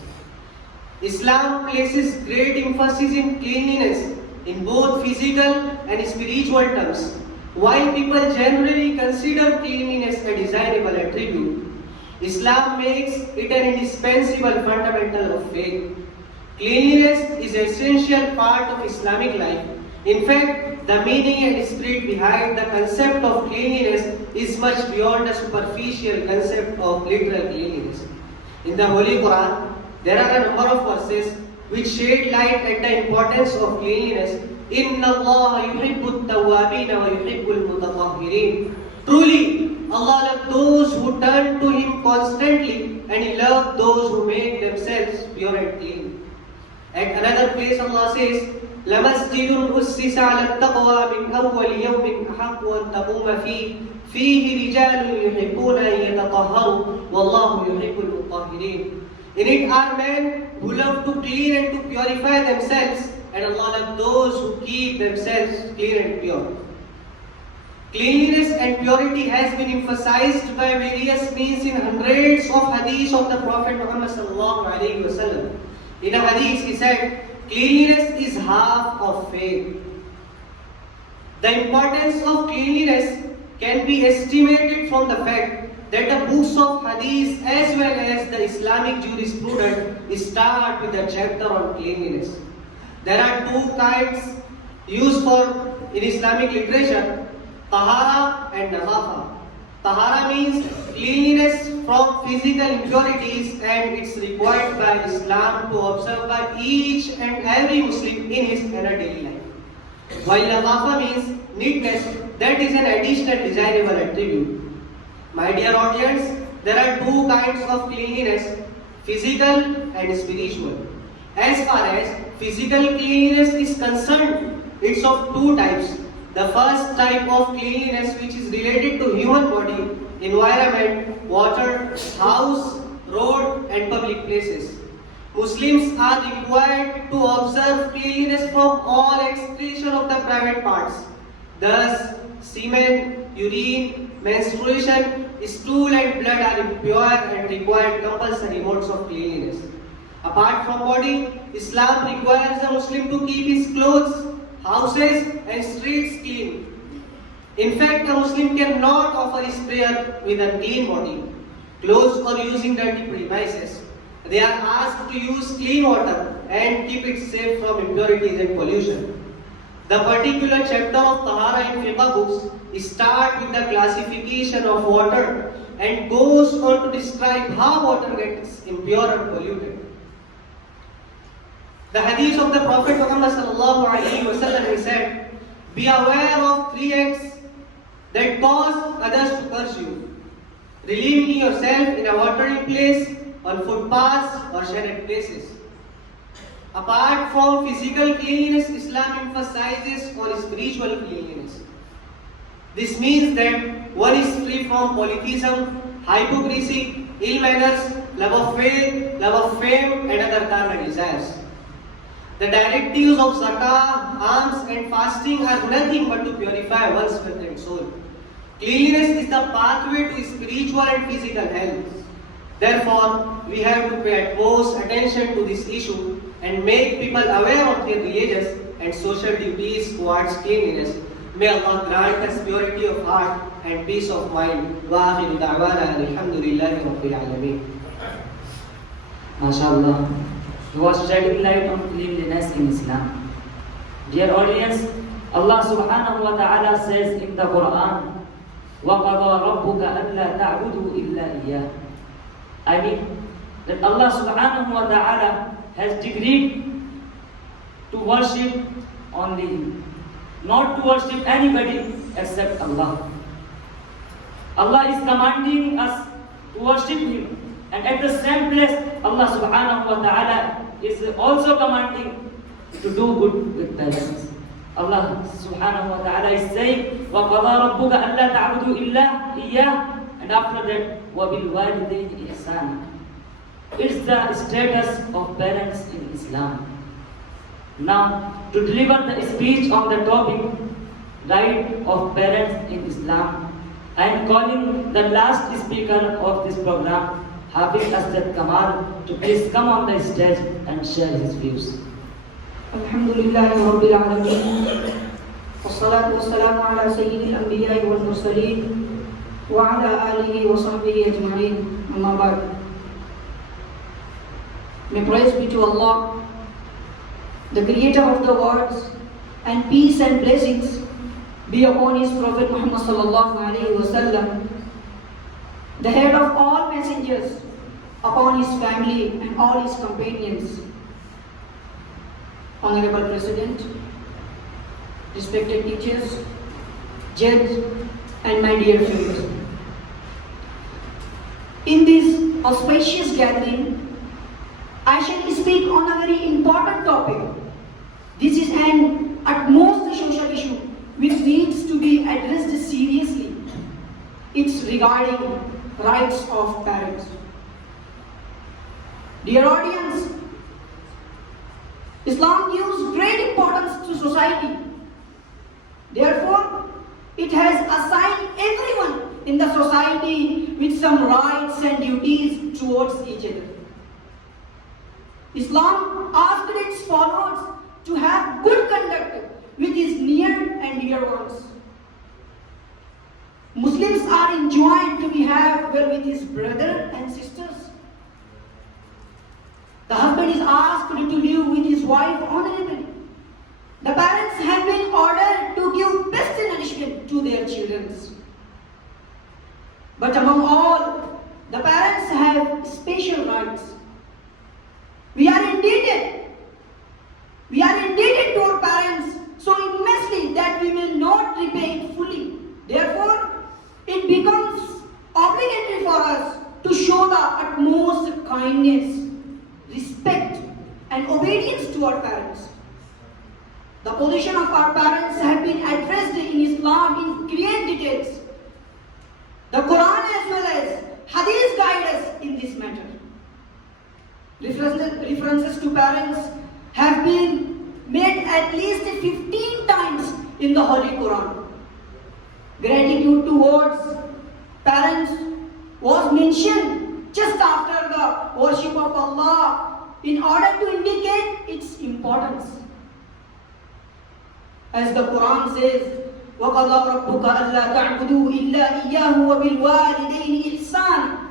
Islam places great emphasis in cleanliness in both physical and spiritual terms. While people generally consider cleanliness a desirable attribute, Islam makes it an indispensable fundamental of faith. Cleanliness is an essential part of Islamic life. In fact, the meaning and spirit behind the concept of cleanliness is much beyond the superficial concept of literal cleanliness. In the Holy Quran, there are a number of verses which shed light at the importance of cleanliness. Inna Allah yuhibbu at-tawwabin wa yuhibbu al-mutatahhirin. Truly, Allah loves those who turn to Him constantly, and He loves those who make themselves pure and clean. At another place, Allah says, لَمَسْجِدٌ أُسِّسَ عَلَى التَّقْوَى مِنْ أَوَّلِ يَوْمٍ أَحَقُّ أَن تَقُومَ فِيهِ رِجَالٌ يُحِبُّونَ أَن يَتَطَهَّرُوا وَاللَّهُ يُحِبُّ الْمُطَهِّرِينَ. In it are men who love to clean and to purify themselves, and Allah loves those who keep themselves clean and pure. Cleanliness and purity has been emphasized by various means in hundreds of hadiths of the Prophet Muhammad sallallahu alaihi wasallam. In a hadith, he said, "Cleanliness is half of faith." The importance of cleanliness can be estimated from the fact that the books of hadith as well as the Islamic jurisprudence start with a chapter on cleanliness. There are two kinds used for in Islamic literature, tahara and nazafa. Tahara means cleanliness from physical impurities, and it's required by Islam to observe by each and every Muslim in his inner daily life. While nazafa means neatness, that is an additional desirable attribute. My dear audience, there are two kinds of cleanliness, physical and spiritual. As far as physical cleanliness is concerned, it's of two types. The first type of cleanliness, which is related to human body, environment, water, house, road and public places. Muslims are required to observe cleanliness from all excretion of the private parts. Thus, semen, urine, menstruation, stool and blood are impure and require compulsory modes of cleanliness. Apart from body, Islam requires a Muslim to keep his clothes, houses and streets clean. In fact, a Muslim cannot offer his prayer with a clean body, clothes or using dirty premises. They are asked to use clean water and keep it safe from impurities and pollution. The particular chapter of Tahara in fiqh books start with the classification of water and goes on to describe how water gets impure or polluted. The hadith of the Prophet Muhammad sallallahu alaihi wasallam, he said, "Be aware of three acts that cause others to curse you: relieving yourself in a watering place, on footpaths or shaded places." Apart from physical cleanliness, Islam emphasizes on spiritual cleanliness. This means that one is free from polytheism, hypocrisy, ill manners, love of faith, love of fame, and other carnal desires. The directives of zakah, alms, and fasting are nothing but to purify one's spirit and soul. Cleanliness is the pathway to spiritual and physical health. Therefore, we have to pay utmost attention to this issue and make people aware of their religious and social duties towards cleanliness. May Allah grant us purity of heart and peace of mind. Wa akhiru da'wana alhamdulillahi rabbil alameen. MashaAllah, he was shedding light on cleanliness in Islam. Dear audience, Allah subhanahu wa ta'ala says in the Quran, وَقَضَى رَبُّكَ أَلَّا تَعْبُدُوا إِلَّا إِيَّاهُ. I mean that Allah subhanahu wa ta'ala has decreed to worship only Him, not to worship anybody except Allah. Allah is commanding us to worship Him, and at the same place Allah subhanahu wa ta'ala is also commanding to do good with parents. Allah subhanahu wa ta'ala is saying, وَقَضَى رَبُّكَ أَلَّا تَعْبُدُوا إِلَّا إِيَّاهُ, and after that, وَبِالْوَالِدَيْنِ إِحْسَانًا. It's the status of parents in Islam. Now, to deliver the speech on the topic, right of parents in Islam, I am calling the last speaker of this program, Hafiz Asad Kamal, to please come on the stage and share his views. Alhamdulillahi Rabbil Alameen. Wassalatu wassalamu ala sayyidil anbiya'i wal mursaleen wa ala alihi wa sahbihi ajma'in. Amma ba'd. May praise be to Allah, the creator of the worlds, and peace and blessings be upon his Prophet Muhammad sallallahu alaihi wasallam, the head of all messengers, upon his family and all his companions. Honorable President, respected teachers, judge, and my dear friends. In this auspicious gathering, I shall speak on a very important topic. This is an utmost social issue which needs to be addressed seriously. It's regarding rights of parents. Dear audience, Islam gives great importance to society. Therefore, it has assigned everyone in the society with some rights and duties towards each other. Islam asked its followers to have good conduct with his near and dear ones. Muslims are enjoined to behave well with his brother and sisters. The husband is asked to live with his wife honorably. The parents have been ordered to give best nourishment to their children. But among all, the parents have special rights. We are indebted to our parents so immensely that we will not repay it fully. Therefore, it becomes obligatory for us to show the utmost kindness, respect, and obedience to our parents. The position of our parents have been addressed in Islam in great details. The Quran as well as Hadith guide us in this matter. References to parents have been made at least 15 times in the Holy Quran. Gratitude towards parents was mentioned just after the worship of Allah in order to indicate its importance. As the Quran says, وَقَضَى رَبُّكَ أَلَّا تَعْبُدُوا إِلَّا إِيَّاهُ وَبِالْوَالِدَيْنِ إِحْسَانًا.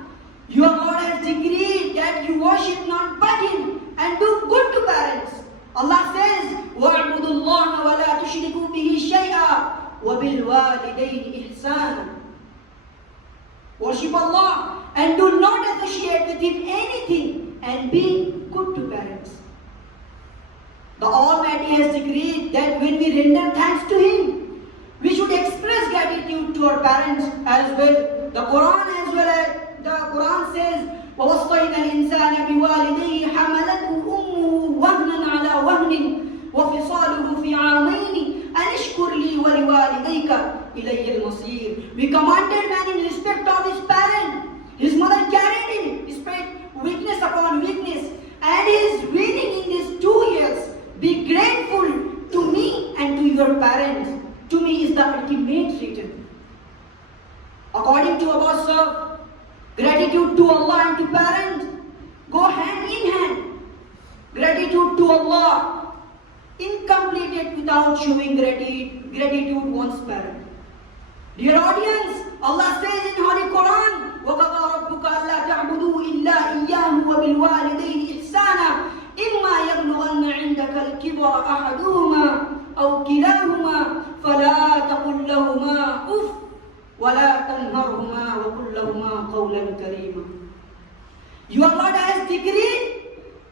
Your Lord has decreed that you worship none but Him and do good to parents. Allah says, وَاعْبُدُوا اللَّهَ وَلَا تُشْرِكُوا بِهِ شَيْئًا وَبِالْوَالِدَيْنِ إِحْسَانًا. Worship Allah and do not associate with Him anything and be good to parents. The Almighty has decreed that when we render thanks to Him, we should express gratitude to our parents as well. The Quran says, وَوَصَّيْنَا الْإِنسَانَ بِوَالِدَيْهِ حَمَلَتْهُ أُمُّهُ وَهْنًا إِلَيْهِ الْمَصِيرُ. We commanded man in respect of his parent. His mother carried him, despite weakness upon weakness, and he is winning in these 2 years. Be grateful to me and to your parents. To me is the ultimate return. According to our sir, gratitude to Allah and to parents go hand in hand. Gratitude to Allah incompleted without showing gratitude one's parent. Dear audience, Allah says in Holy Quran, وَقَضَى رَبُّكَ أَلَّا تَعْبُدُوا إِلَّا إِيَّاهُ وَبِالْوَالِدَيْنِ إِحْسَانًا إِمَّا يَبْلُغَنَّ عِندَكَ الْكِبَرَ أَحَدُهُمَا أَوْ كِلَاهُمَا فَلَا تَقُل لَّهُمَا أُفٍّ وَلَا تَنْهَرْهُمَا وَقُل لَّهُمَا قَوْلًا كَرِيمًا. Your Lord has decreed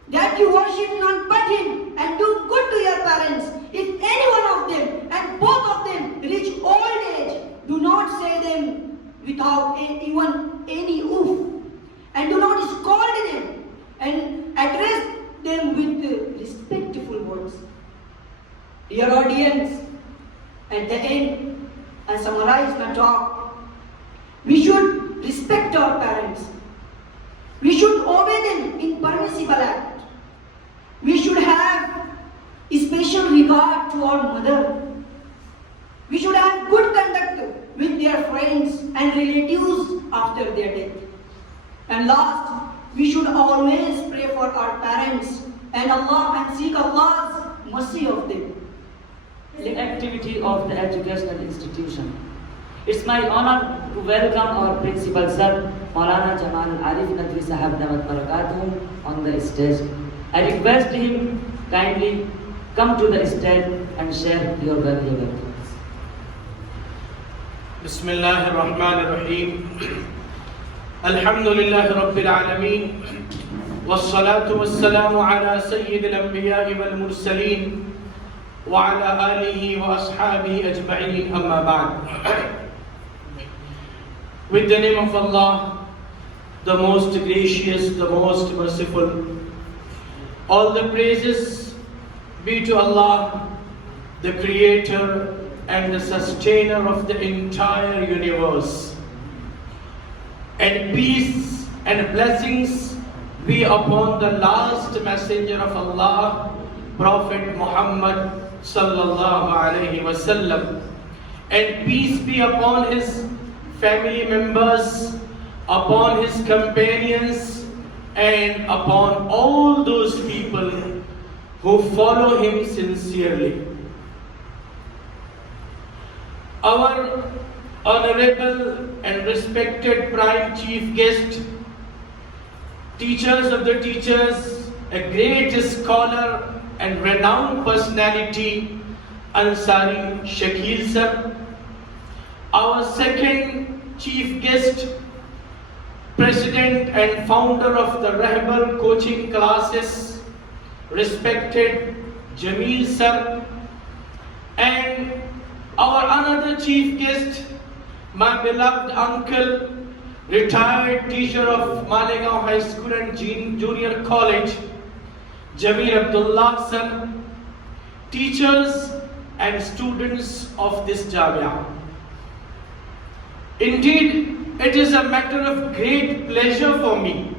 that you worship none but Him and do good to your parents. If any one of them and both of them reach old age, do not say them without even any oof, and do not scold them and address them with respectful words. Dear audience, at the end, I summarize my talk. We should respect our parents. We should obey them in permissible act. We should have a special regard to our mother. We should have good conduct with their friends and relatives after their death. And last, we should always pray for our parents and Allah and seek Allah's mercy of them. The activity of the educational institution. It's my honor to welcome our principal sir, Maulana Jamal Arif Nadwi Sahab Damat Barakatuhum on the stage. I request him kindly come to the stage and share your valuable thoughts. Bismillahir Rahmanir Rahim. Alhamdulillahi Rabbil Alameen. Wassalatu wassalamu ala Sayyidil Anbiya'i wal Mursaleen wa ala alihi wa ashabihi ajma'in, amma ba'd. With the name of Allah, the most gracious, the most merciful, all the praises be to Allah, the creator and the sustainer of the entire universe. And peace and blessings be upon the last messenger of Allah, Prophet Muhammad sallallahu alaihi wasallam. And peace be upon his family members, upon his companions, and upon all those people who follow him sincerely. Our honorable and respected prime chief guest, teachers of the teachers, a great scholar and renowned personality, Ansari Shakil sir. Our second chief guest, president and founder of the Rehbar coaching classes, respected Jameel sir. And our another chief guest, my beloved uncle, retired teacher of Maliegauں High School and Junior College, Jamia Abul Hasan, teachers and students of this Jamia. Indeed, it is a matter of great pleasure for me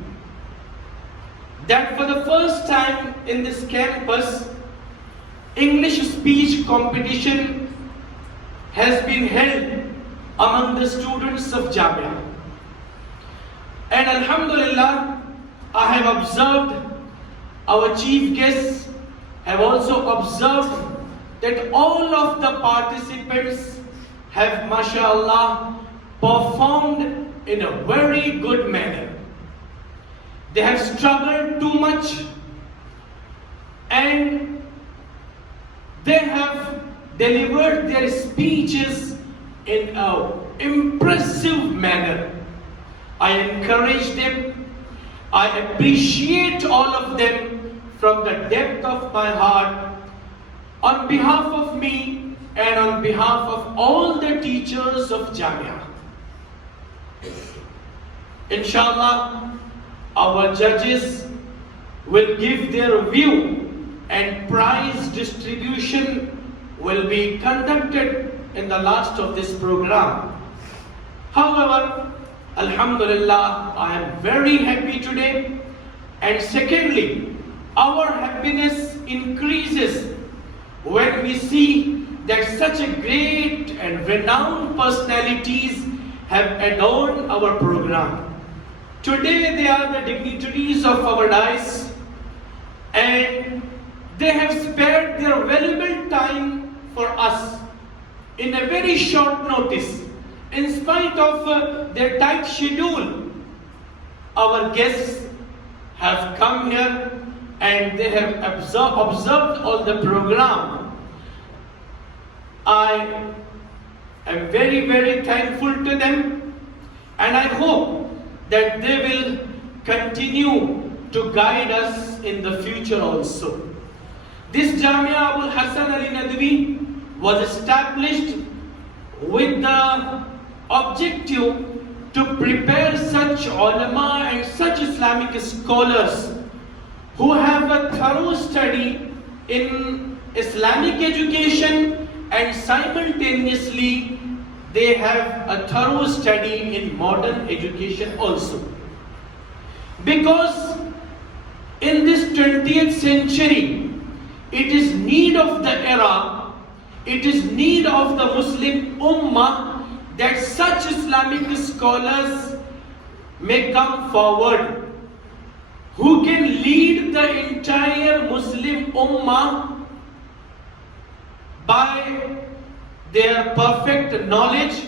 that for the first time in this campus, English speech competition has been held among the students of Jamia. And Alhamdulillah, I have observed, our chief guests have also observed that all of the participants have, mashallah, performed in a very good manner. They have struggled too much and they have delivered their speeches in an impressive manner. I encourage them. I appreciate all of them from the depth of my heart. On behalf of me and on behalf of all the teachers of Jamia. Inshallah, our judges will give their view and prize distribution will be conducted in the last of this program. However, Alhamdulillah, I am very happy today. And secondly, our happiness increases when we see that such a great and renowned personalities have adorned our program. Today they are the dignitaries of our dais, and they have spared their valuable time for us in a very short notice. In spite of their tight schedule, our guests have come here and they have observed all the program. I am very, very thankful to them, and I hope that they will continue to guide us in the future also. This Jamia Abul Hasan Nadwi was established with the objective to prepare such ulama and such Islamic scholars who have a thorough study in Islamic education, and simultaneously they have a thorough study in modern education also. Because in this 20th century, it is need of the era, it is need of the Muslim Ummah that such Islamic scholars may come forward who can lead the entire Muslim Ummah by their perfect knowledge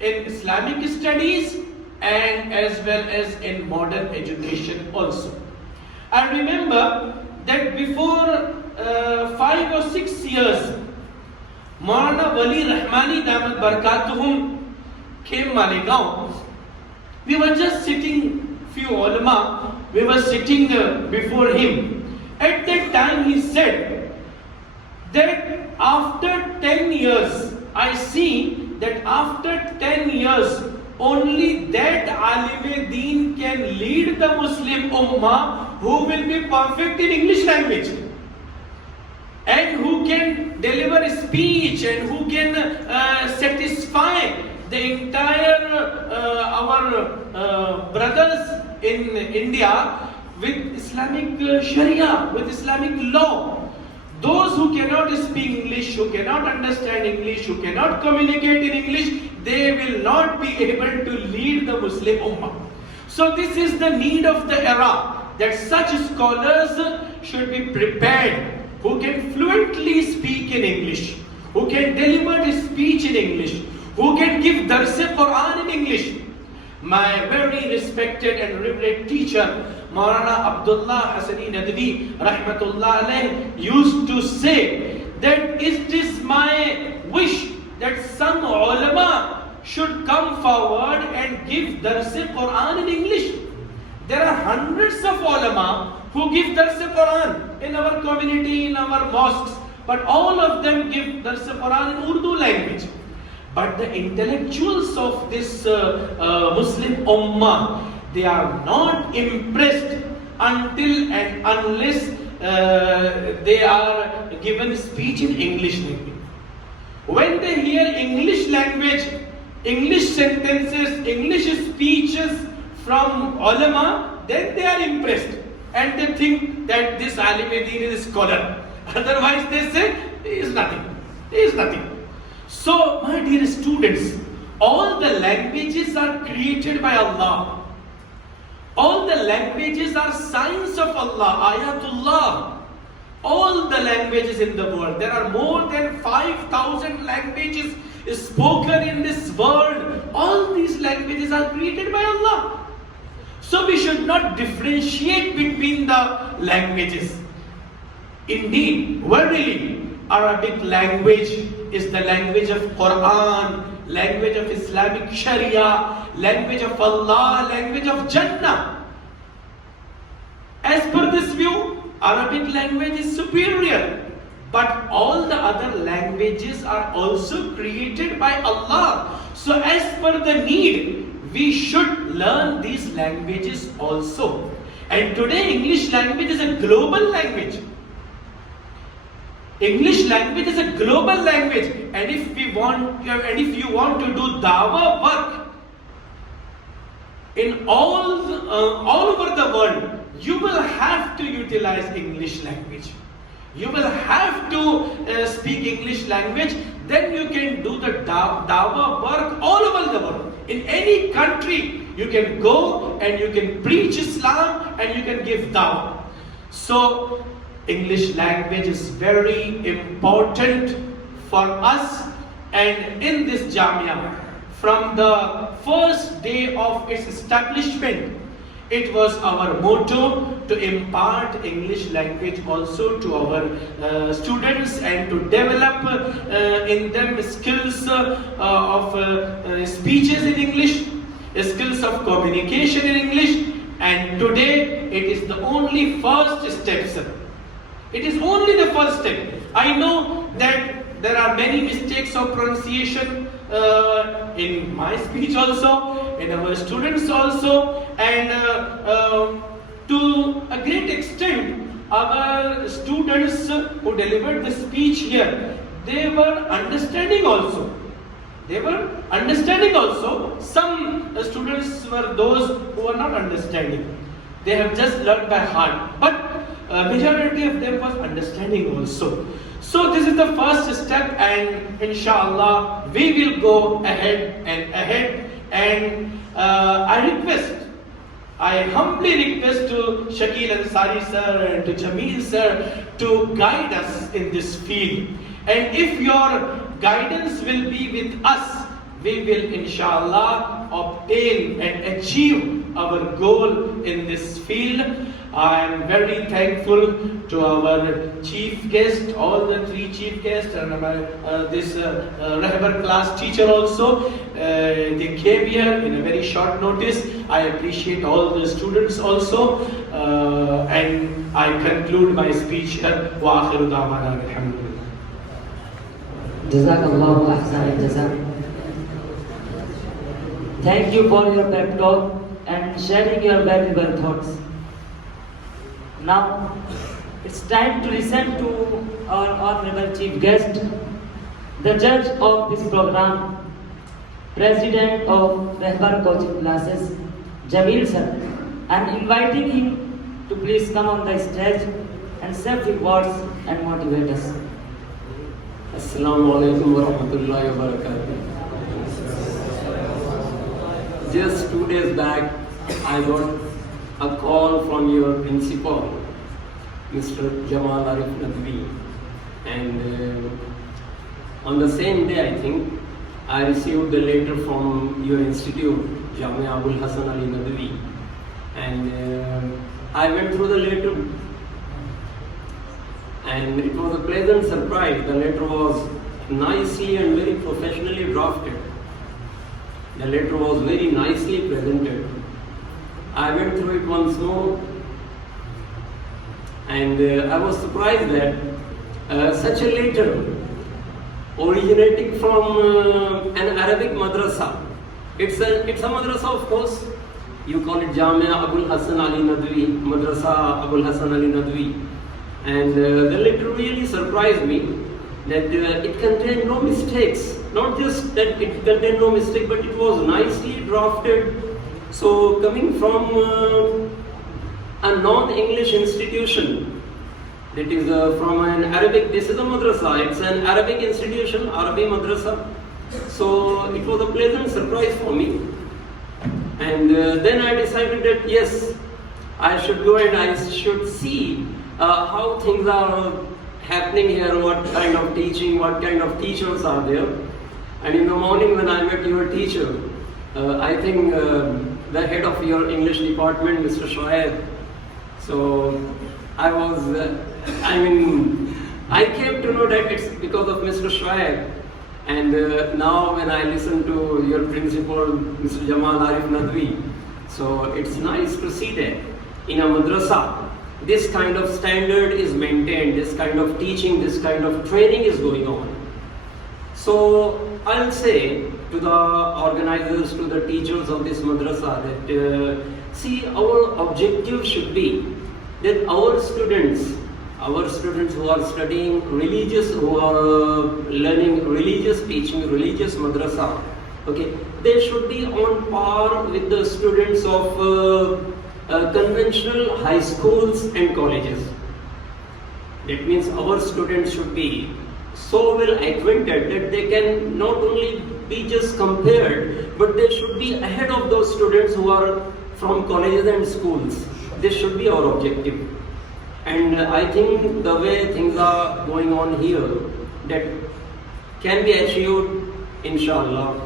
in Islamic studies and as well as in modern education also. I remember that before 5 or 6 years, Maulana Wali Rahmani Damat Barakatuhum came Maligaum. We were just sitting, few ulama, we were sitting before him. At that time he said that after 10 years, I see that after 10 years, only that alim-e-deen can lead the Muslim Ummah who will be perfect in English language, and who can deliver speech, and who can satisfy the entire our brothers in India with Islamic Sharia, with Islamic law. Those who cannot speak English, who cannot understand English, who cannot communicate in English, they will not be able to lead the Muslim Ummah. So this is the need of the era, that such scholars should be prepared, who can fluently speak in English, who can deliver the speech in English, who can give Dars-e-Quran in English. My very respected and revered teacher, Maulana Abdullah Hasani Nadwi Rahmatullah alayh, used to say that it is my wish that some ulama should come forward and give Dars-e-Quran in English. There are hundreds of ulama who give Dars-e-Quran in our community, in our mosques, but all of them give Dars-e-Quran in Urdu language. But the intellectuals of this Muslim Ummah, they are not impressed until and unless they are given speech in English language. When they hear English language, English sentences, English speeches from ulama, then they are impressed and they think that this alim-e-deen is a scholar. Otherwise they say, he is nothing, he is nothing. So, my dear students, all the languages are created by Allah. All the languages are signs of Allah, ayatullah. All the languages in the world. There are more than 5,000 languages spoken in this world. All these languages are created by Allah. So we should not differentiate between the languages. Indeed, verily, Arabic language is the language of Quran, language of Islamic Sharia, language of Allah, language of Jannah. As per this view, Arabic language is superior, but all the other languages are also created by Allah. So as per the need, we should learn these languages also. And today English language is a global language. English language is a global language, and if you want to do dawah work in all over the world, you will have to utilize English language. You will have to speak English language. Then you can do the dawah work all over the world. In any country, you can go and you can preach Islam and you can give dawah. So English language is very important for us, and in this Jamia, from the first day of its establishment, it was our motto to impart English language also to our students and to develop in them skills of speeches in English, skills of communication in English, and today it is the only first step, sir. It is only the first step. I know that there are many mistakes of pronunciation in my speech also, in our students also, and to a great extent, our students who delivered the speech here, they were understanding also. Some students were those who were not understanding. They have just learned by heart. But majority of them was understanding also. So this is the first step, and inshallah we will go ahead. And I humbly request to Shakil Ansari sir and to Jameel sir to guide us in this field. And if your guidance will be with us, we will inshallah obtain and achieve our goal in this field. I am very thankful to our chief guest, all the three chief guests, and this rehbar class teacher also. They came here in a very short notice. I appreciate all the students also, and I conclude my speech here. Wa akhiru da'wana alhamdulillah. Jazakallahu ahsan al-jazaa. Thank you for your pep talk and sharing your valuable thoughts. Now, it's time to listen to our honorable chief guest, the judge of this program, president of Rehbar coaching classes, Jameel sir. I'm inviting him to please come on the stage and say a few words and motivate us. Assalamu alaikum wa rahmatullahi wa barakatuh. Just 2 days back, I got a call from your principal, Mr. Nadwi, and on the same day, I think, I received a letter from your institute, Jamia Abul Hasan Nadwi, and I went through the letter, and it was a pleasant surprise. The letter was nicely and very professionally drafted. The letter was very nicely presented. I went through it once more, and I was surprised that such a letter originating from an Arabic madrasa. It's a madrasa, of course. You call it Jamia Abul Hasan Nadwi, Madrasa Abul Hasan Nadwi. And the letter really surprised me that it contained no mistakes. Not just that it contained no mistake, but it was nicely drafted. So coming from a non-English institution, that is from an Arabic, this is a madrasa, it's an Arabic institution, Arabic madrasa. So it was a pleasant surprise for me. And then I decided that yes, I should go and I should see how things are happening here, what kind of teaching, what kind of teachers are there. And in the morning when I met your teacher, I think the head of your English department, Mr. Shoaib. So I came to know that it's because of Mr. Shoaib. And now when I listen to your principal, Mr. Nadwi, so it's nice to see that in a madrasa, this kind of standard is maintained, this kind of teaching, this kind of training is going on. So I'll say to the organizers, to the teachers of this madrasa that see, our objective should be that our students our students who are studying religious, who are learning religious teaching, religious madrasa, okay, they should be on par with the students of conventional high schools and colleges. That means our students should be so well acquainted that they can not only be just compared, but they should be ahead of those students who are from colleges and schools. This should be our objective. And I think the way things are going on here, that can be achieved, inshallah.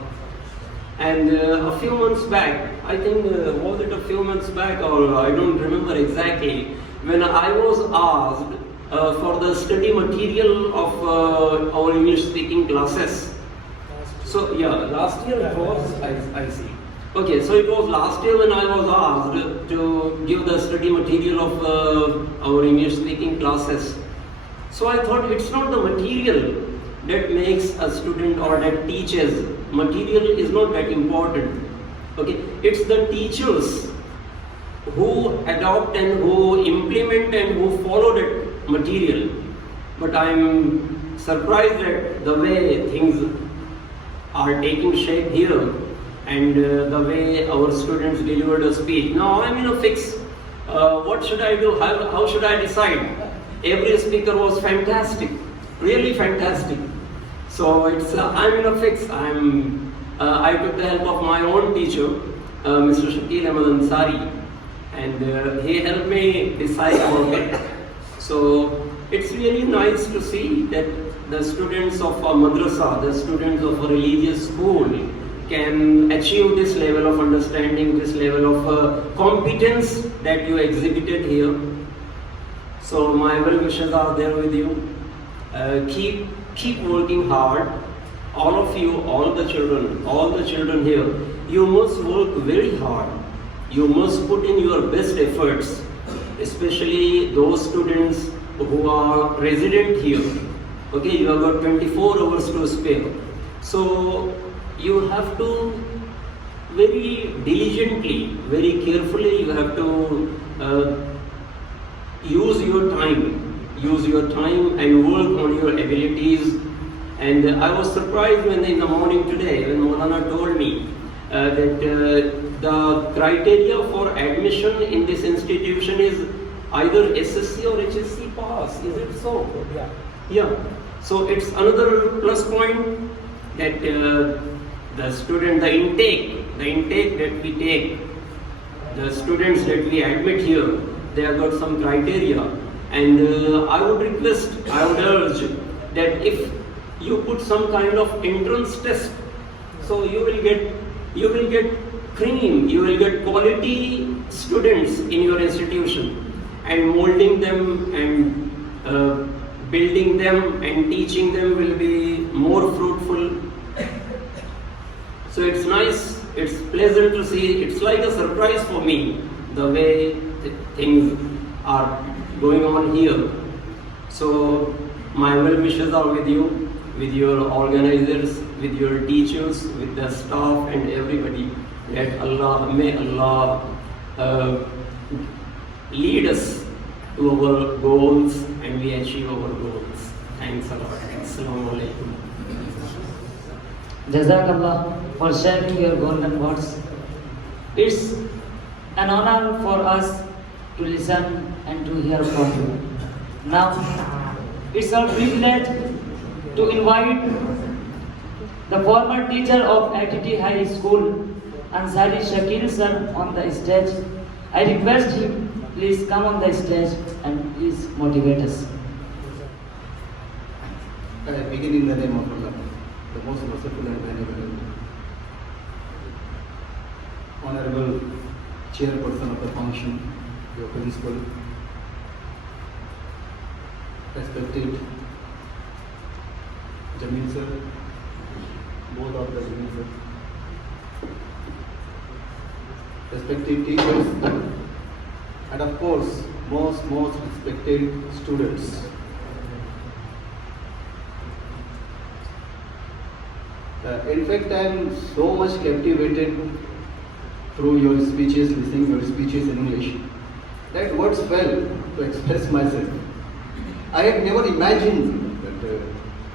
And a few months back, I think, was it a few months back, or I don't remember exactly, when I was asked for the study material of our English speaking classes. So yeah, last year it was, I see. Okay, so it was last year when I was asked to give the study material of our English speaking classes. So I thought it's not the material that makes a student or that teaches. Material is not that important. Okay, it's the teachers who adopt and who implement and who follow that material. But I'm surprised at the way things are taking shape here and the way our students delivered a speech. Now I'm in a fix. What should I do? How should I decide? Every speaker was fantastic, really fantastic. So I'm in a fix. I took the help of my own teacher, Mr. Shakil Ahmed Ansari, and he helped me decide about it. So it's really nice to see that the students of a madrasa, the students of a religious school, can achieve this level of understanding, this level of competence that you exhibited here. So my well wishes are there with you. Keep working hard. All of you, all the children here, you must work very hard. You must put in your best efforts, especially those students who are resident here. Okay, you have got 24 hours to spare. So you have to very diligently, very carefully, you have to use your time and work on your abilities. And I was surprised when in the morning today, when Maulana told me that the criteria for admission in this institution is either SSC or HSC pass. Is it so? Yeah. So it's another plus point that the intake that we take, the students that we admit here, they have got some criteria. And I would urge that if you put some kind of entrance test, so you will get cream, you will get quality students in your institution, and molding them and building them and teaching them will be more fruitful. So it's nice, it's pleasant to see, it's like a surprise for me, the way things are going on here. So my well wishes are with you, with your organizers, with your teachers, with the staff and everybody, that may Allah lead us to our goals and we achieve our goals. Thanks a lot. Assalamu alaikum. Jazakallah for sharing your golden words. It's an honor for us to listen and to hear from you. Now, it's our privilege to invite the former teacher of ITT High School, Ansari Shakil sir, on the stage. I request him, please come on the stage and please motivate us. I begin in the name of Allah, the most merciful and benevolent. Honorable Chairperson of the function, your principal, respected Jamil sir, both of the Jamil sir, respected teachers, and of course, most respected students. In fact, I am so much captivated through your speeches, listening your speeches in English, that words fail to express myself. I had never imagined that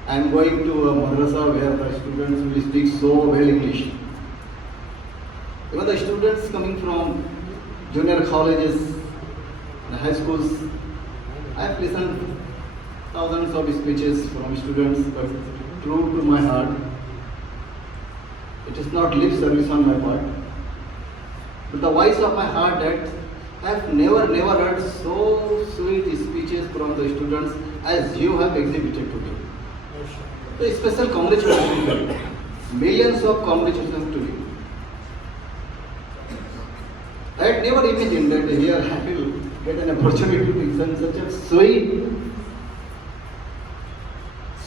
I am going to a madrasa where the students will speak so well English. Even the students coming from junior colleges and high schools, I have listened thousands of speeches from students, but true to my heart, it is not lip service on my part, but the voice of my heart that I have never heard so sweet speeches from the students as you have exhibited today. So a special congratulations to you. Millions of congratulations to you. I had never imagined that here I will get an opportunity to listen such a sweet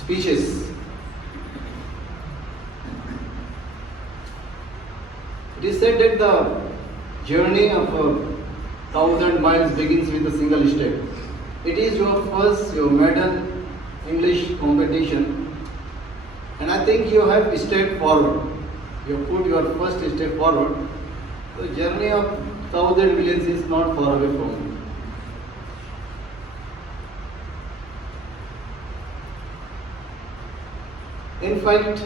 speeches. It is said that the journey of 1,000 miles begins with a single step. It is your maiden English competition, and I think you have stepped forward. You have put your first step forward. The journey of 1,000 miles is not far away from you. In fact,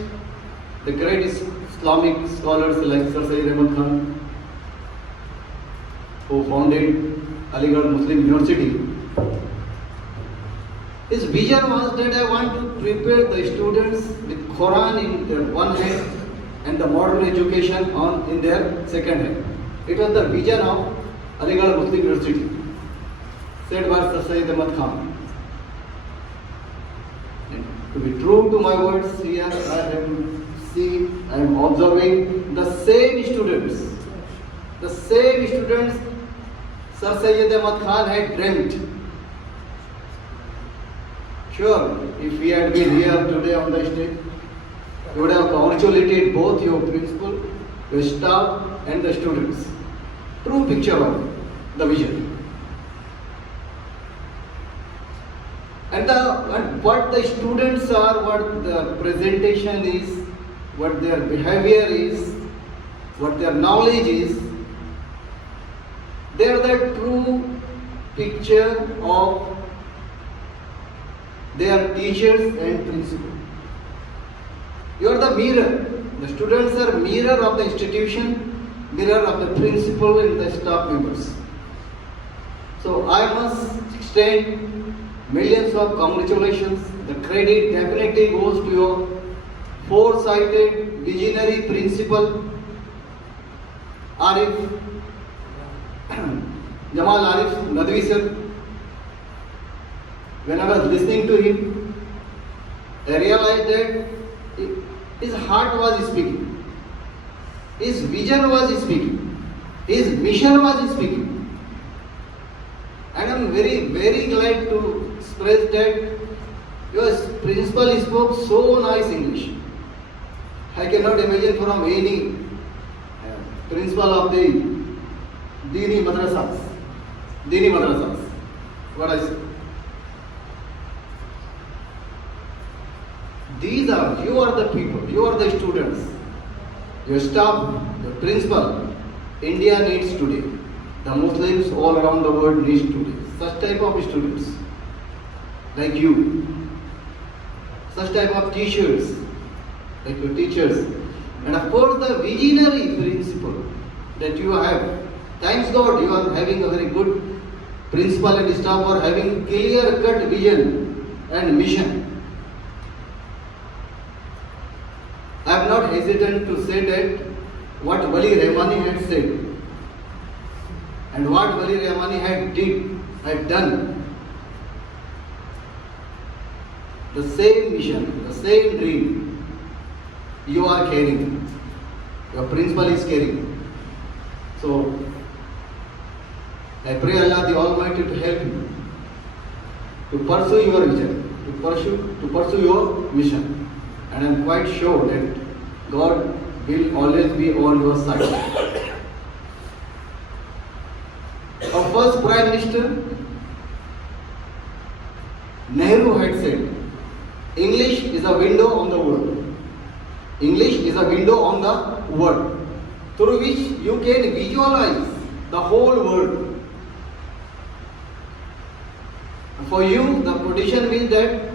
the great Islamic scholars like Sir Sayyid Ahmad Khan, who founded Aligarh Muslim University, his vision was that I want to prepare the students with Quran in their one hand and the modern education in their second hand. It was the vision of Aligarh Muslim University, said by Sir Sayyid Ahmad Khan. And to be true to my words here, I am observing the same students Sir Sayyid Ahmad Khan had dreamt. Sure, if we had been here today on the stage, you would have congratulated both your principal, your staff and the students. True picture of the vision. And what the students are, what the presentation is, what their behavior is, what their knowledge is, they are the true picture of their teachers and principal. You are the mirror. The students are mirror of the institution, mirror of the principal and the staff members. So I must extend millions of congratulations. The credit definitely goes to your foresighted, visionary principal, Jamal Nadwi sir. When I was listening to him, I realized that his heart was speaking, his vision was speaking, his mission was speaking. And I am very glad to express that your principal spoke so nice English. I cannot imagine from any principal of the Dini madrasas. What I say? You are the people, you are the students, your staff, your principal. India needs today. The Muslims all around the world needs today such type of students like you, such type of teachers like your teachers, and of course the visionary principle that you have. Thanks God you are having a very good principal and staff are having clear cut vision and mission. I am not hesitant to say that what Wali Rahmani had said and what Wali Rahmani had done, the same mission, the same dream you are carrying, your principal is carrying. So I pray Allah the Almighty to help you to pursue your vision, to pursue your mission. And I am quite sure that God will always be on your side. Our first Prime Minister, Nehru had said, English is a window on the world. English is a window on the world through which you can visualize the whole world. For you, the position means that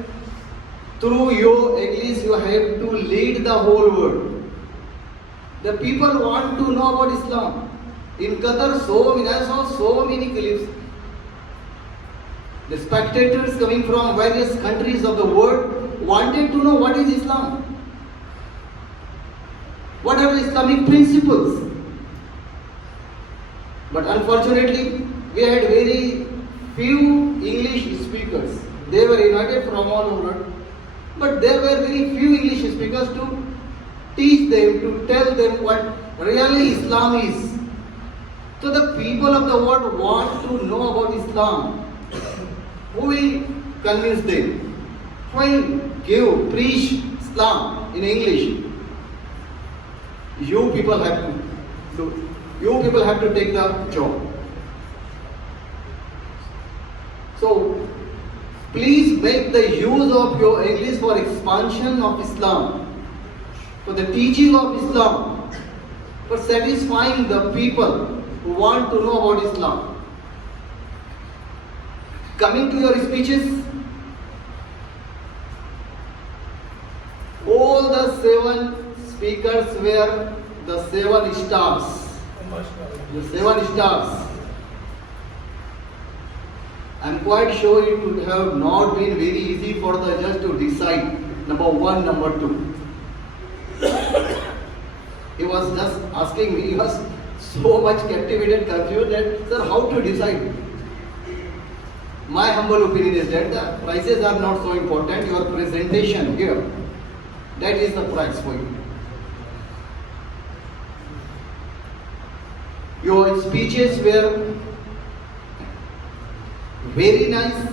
through your English you have to lead the whole world. The people want to know about Islam. In Qatar, I saw so many clips. The spectators coming from various countries of the world wanted to know what is Islam. What are the Islamic principles? But unfortunately, we had very few English speakers. They were invited from all over, but there were very few English speakers to teach them, to tell them what really Islam is. So the people of the world want to know about Islam. Who will convince them? Who will preach Islam in English? You people have to do. You people have to take the job. So please make the use of your English for expansion of Islam, for the teaching of Islam, for satisfying the people who want to know about Islam. Coming to your speeches, all the 7 speakers were the 7 stars. The 7 stars. I'm quite sure it would have not been very easy for the judge to decide number 1, number 2. He was just asking me, he was so much captivated, confused that, sir, how to decide? My humble opinion is that the prices are not so important. Your presentation here, that is the price for you. Your speeches were very nice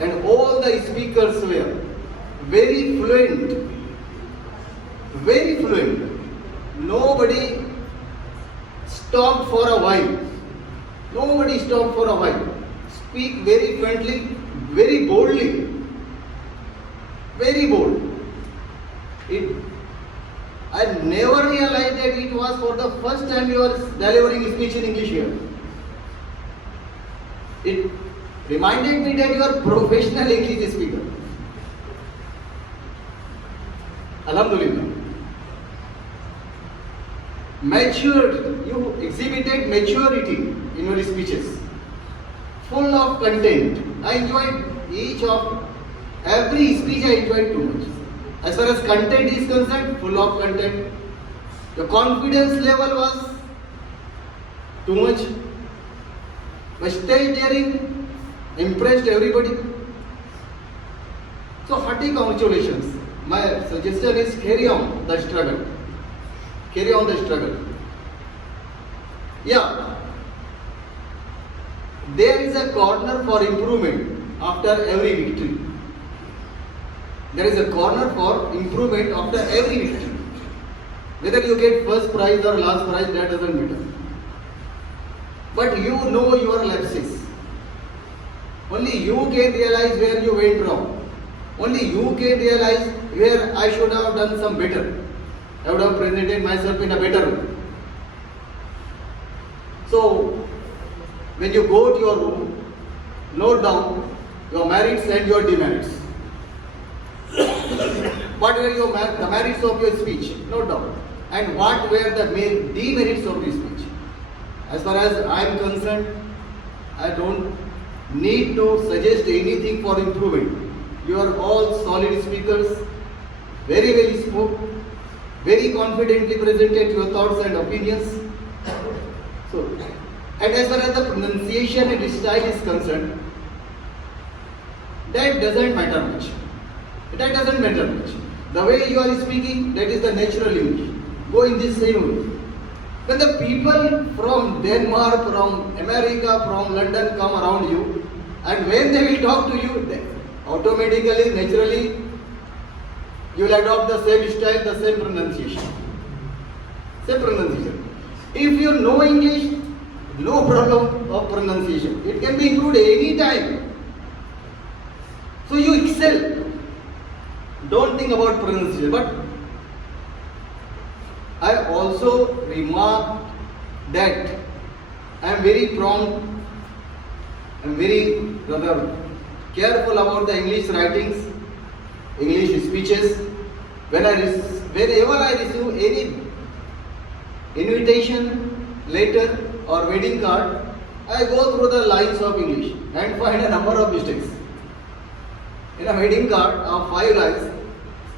and all the speakers were very fluent. Very fluent. Nobody stopped for a while. Nobody stopped for a while. Speak very fluently, very boldly. Very bold. I never realized that it was for the first time you are delivering a speech in English here. It reminded me that you are a professional English speaker. Alhamdulillah. Matured, you exhibited maturity in your speeches. Full of content. I enjoyed every speech I enjoyed too much. As far as content is concerned, full of content. The confidence level was too much. My stage daring impressed everybody. So hearty congratulations. My suggestion is carry on the struggle. Carry on the struggle. Yeah. There is a corner for improvement after every victory. There is a corner for improvement after every victory. Whether you get first prize or last prize, that doesn't matter. But you know your lapses. Only you can realize where you went wrong. Only you can realize where I should have done some better. I would have presented myself in a better way. So, when you go to your room, note down your merits and your demerits. What were the merits of your speech? Note down. And what were the demerits of your speech? As far as I am concerned, I don't need to suggest anything for improvement. You are all solid speakers, very well spoken, very confidently presented your thoughts and opinions. So, and as far as the pronunciation and style is concerned, that doesn't matter much. That doesn't matter much. The way you are speaking, that is the natural English. Go in this same way. When the people from Denmark, from America, from London come around you, and when they will talk to you, then automatically, naturally, you will adopt the same style, the same pronunciation. Same pronunciation. If you know English, no problem of pronunciation. It can be improved any time. So you excel. Don't think about pronunciation. But I also remarked that I am very prompt, I am very careful about the English writings, English speeches. Whenever I receive any invitation letter or wedding card, I go through the lines of English and find a number of mistakes. In a wedding card of 5 lines,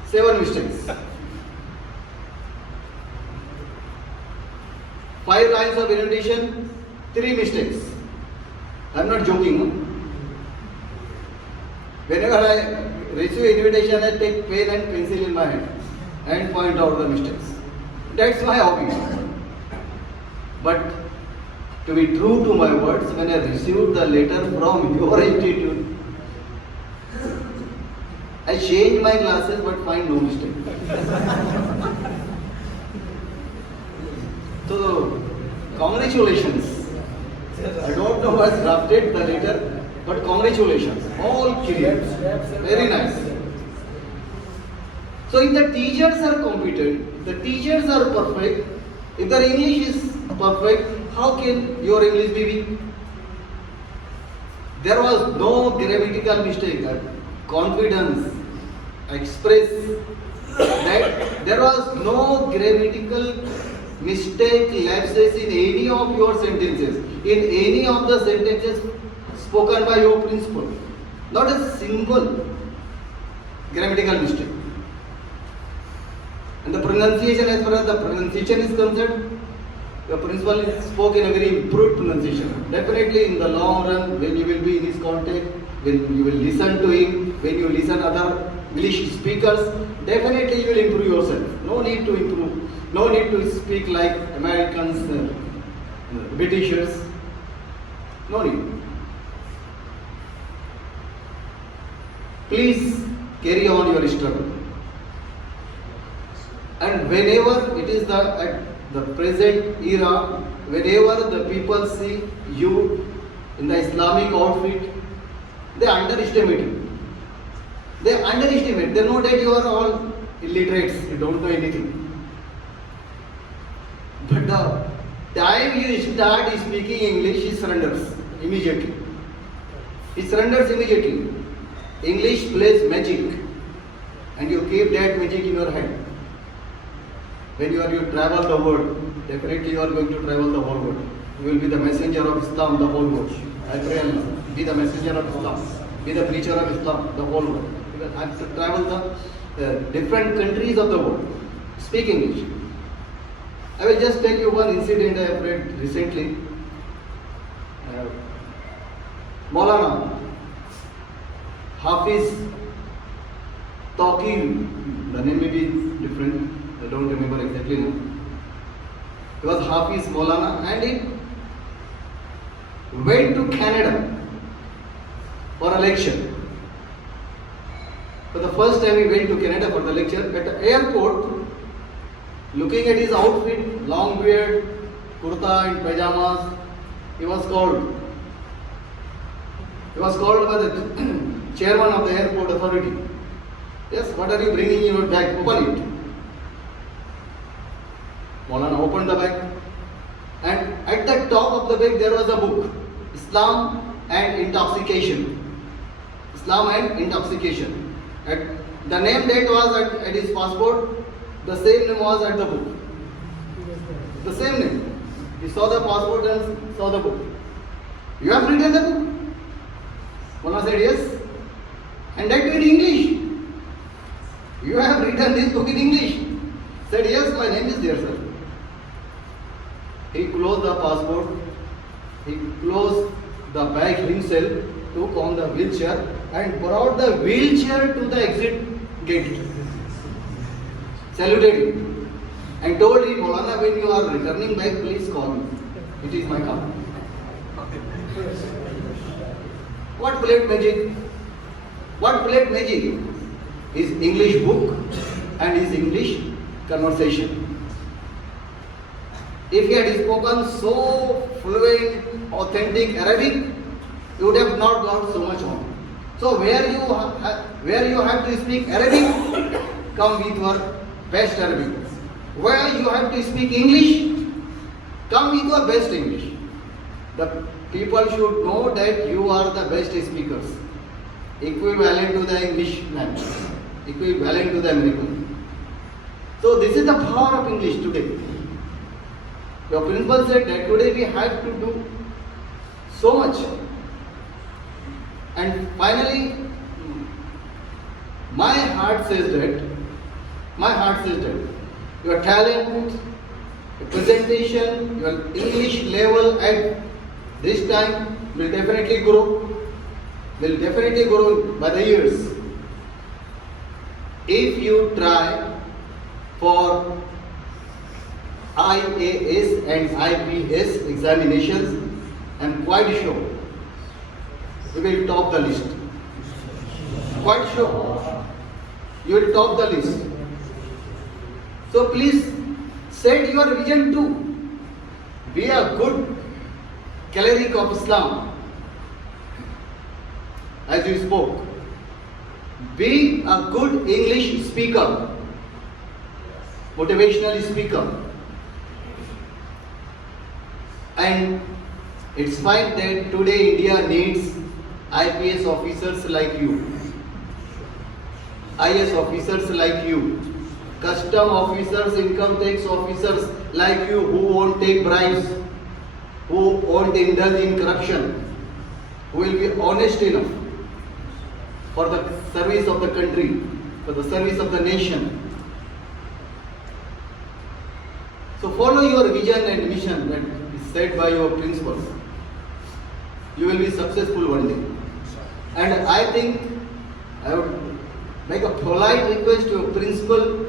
7 mistakes. 5 lines of invitation, 3 mistakes. I am not joking. No? Whenever I receive invitation, I take pen and pencil in my hand and point out the mistakes. That's my hobby. But to be true to my words, when I received the letter from your institute, I change my glasses but find no mistake. So, congratulations. I don't know what's drafted the letter, but congratulations. All clear. Very nice. So, if the teachers are competent, the teachers are perfect, if their English is perfect, how can your English be weak? There was no grammatical mistake. Confidence, express that there was no grammatical mistake, lapses in any of your sentences, in any of the sentences spoken by your principal. Not a single grammatical mistake. And the pronunciation, as far as the pronunciation is concerned, the principal spoke in a very improved pronunciation. Definitely in the long run, when you will be in his contact, when you will listen to him, when you listen other English speakers, definitely you will improve yourself. No need to improve. No need to speak like Americans, Britishers. No need. Please carry on your struggle. And whenever it is at the present era, whenever the people see you in the Islamic outfit, they underestimate you. They underestimate. They know that you are all illiterates. You don't know anything. But the time you start speaking English, he surrenders immediately. He surrenders immediately. English plays magic, and you keep that magic in your hand. When you travel the world, definitely you are going to travel the whole world. You will be the messenger of Islam, the whole world. I pray Allah, be the messenger of Islam, be the preacher of Islam, the whole world. I have to travel the different countries of the world. Speak English. I will just tell you one incident I have read recently. Maulana Hafiz Taqir, the name may be different, I don't remember exactly now. He was Hafiz Maulana and he went to Canada for a lecture. For the first time he went to Canada for the lecture. At the airport, looking at his outfit, long beard, kurta and pajamas, he was called. He was called by the chairman of the airport authority. Yes, what are you bringing in your bag? Open it. Maulana opened the bag, and at the top of the bag there was a book, Islam and Intoxication. Islam and Intoxication. The name that was at his passport, the same name was at the book. The same name. He saw the passport and saw the book. You have written the book? Maulana said yes. And that in English. You have written this book in English. Said yes, my name is there, sir. He closed the passport. He closed the bag himself, took on the wheelchair and brought the wheelchair to the exit gate. Saluted him and told him, Maulana, when you are returning back, please call me. It is my car. What played magic? What played magic? His English book and his English conversation. If he had spoken so fluent, authentic Arabic, you would have not got so much on. So where you have to speak Arabic, come with your best Arabic. Where you have to speak English, come with your best English. The people should know that you are the best speakers. equivalent to the English language, equivalent to the American. So this is the power of English today. Your principal said that today we have to do so much. And finally, my heart says that your talent, your presentation, your English level at this time will definitely grow by the years. If you try for IAS and IPS examinations, I am quite sure you will top the list. Quite sure you will top the list. So please set your vision to be a good cleric of Islam, as you spoke. Be a good English speaker, motivational speaker. And it's fine that today India needs IPS officers like you, IS officers like you, custom officers, income tax officers like you, who won't take bribes, who won't indulge in corruption, who will be honest enough for the service of the country, for the service of the nation. So follow your vision and mission that is set by your principals. You will be successful one day. And I think I would make a polite request to your principal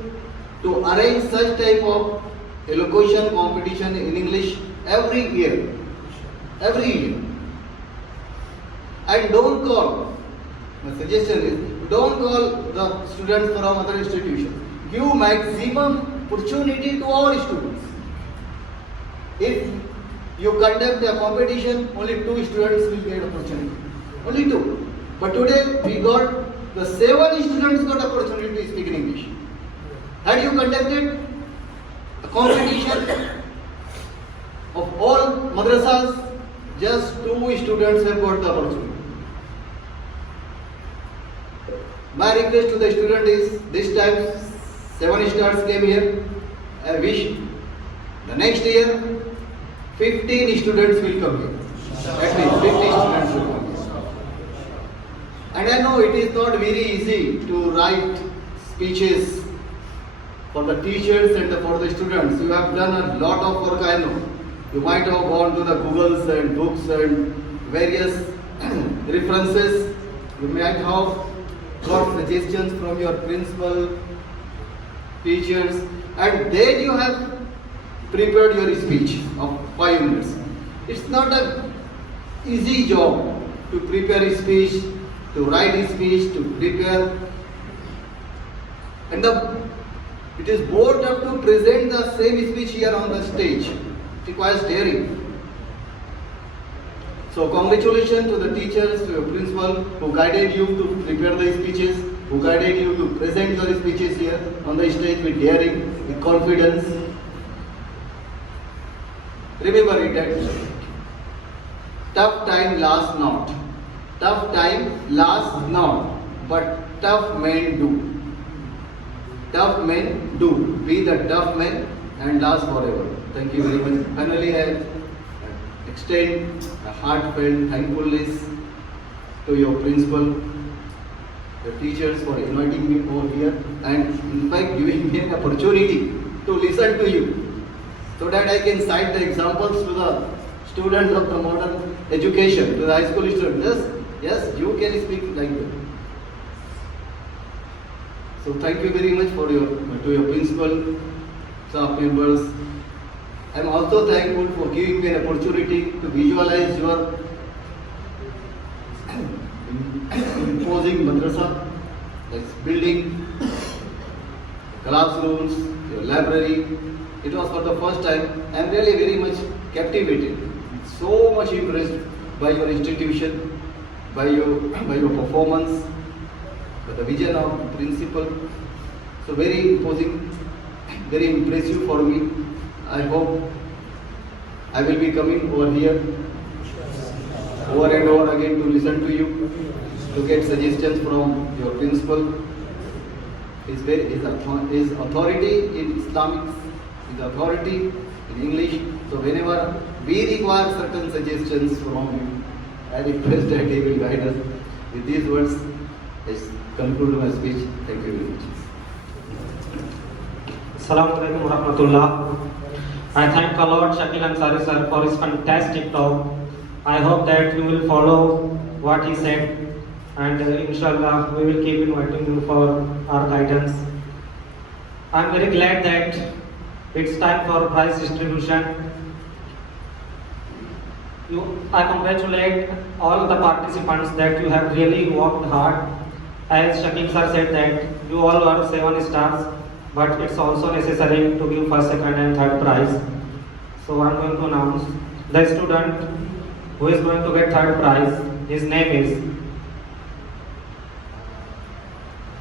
to arrange such type of elocution competition in English every year. And don't call, my suggestion is, don't call the students from other institutions. Give maximum opportunity to all students. If you conduct a competition, only 2 students will get opportunity. Only 2. But today we got the 7 students got opportunity to speak in English. Had you conducted a competition of all madrasas, just 2 students have got the opportunity. My request to the student is, this time 7 stars came here. I wish the next year 15 students will come here. At least 50 students will come here. And I know it is not very easy to write speeches for the teachers and for the students. You have done a lot of work, I know. You might have gone to the Googles and books and various references. You might have got suggestions from your principal, teachers, and then you have prepared your speech of 5 minutes. It's not an easy job to prepare a speech, to write a speech, to prepare. And it is more tough to present the same speech here on the stage. It requires daring. So congratulations to the teachers, to your principal who guided you to prepare the speeches, who guided you to present your speeches here on the stage with daring, with confidence. Remember it that tough time lasts not. Tough time lasts not, but tough men do. Tough men do. Be the tough men and last forever. Thank you very much. Finally, I extend a heartfelt thankfulness to your principal, your teachers for inviting me over here and in fact giving me an opportunity to listen to you, so that I can cite the examples to the students of the modern education, to the high school students. Yes, you can speak like that. So thank you very much to your principal, staff members. I am also thankful for giving me an opportunity to visualize your imposing madrasa, that's building, classrooms, your library. It was for the first time. I am really very much captivated, so much impressed by your institution, by your performance, by the vision of the principal. So very imposing, very impressive for me. I hope I will be coming over here over and over again to listen to you. to get suggestions from your principal. His authority in Islamic, his authority in English. So whenever we require certain suggestions from him, I request that he will guide us. With these words, I conclude my speech. Thank you very much. Assalamu alaikum wa rahmatullah. I thank our Lord Shakil Ansari sir for his fantastic talk. I hope that you will follow what he said, and inshallah we will keep inviting you for our guidance. I am very glad that it's time for prize distribution. I congratulate all the participants that you have really worked hard. As Shakil sir said that you all are 7 stars, but it's also necessary to give first, second and third prize. So I'm going to announce the student who is going to get third prize. His name is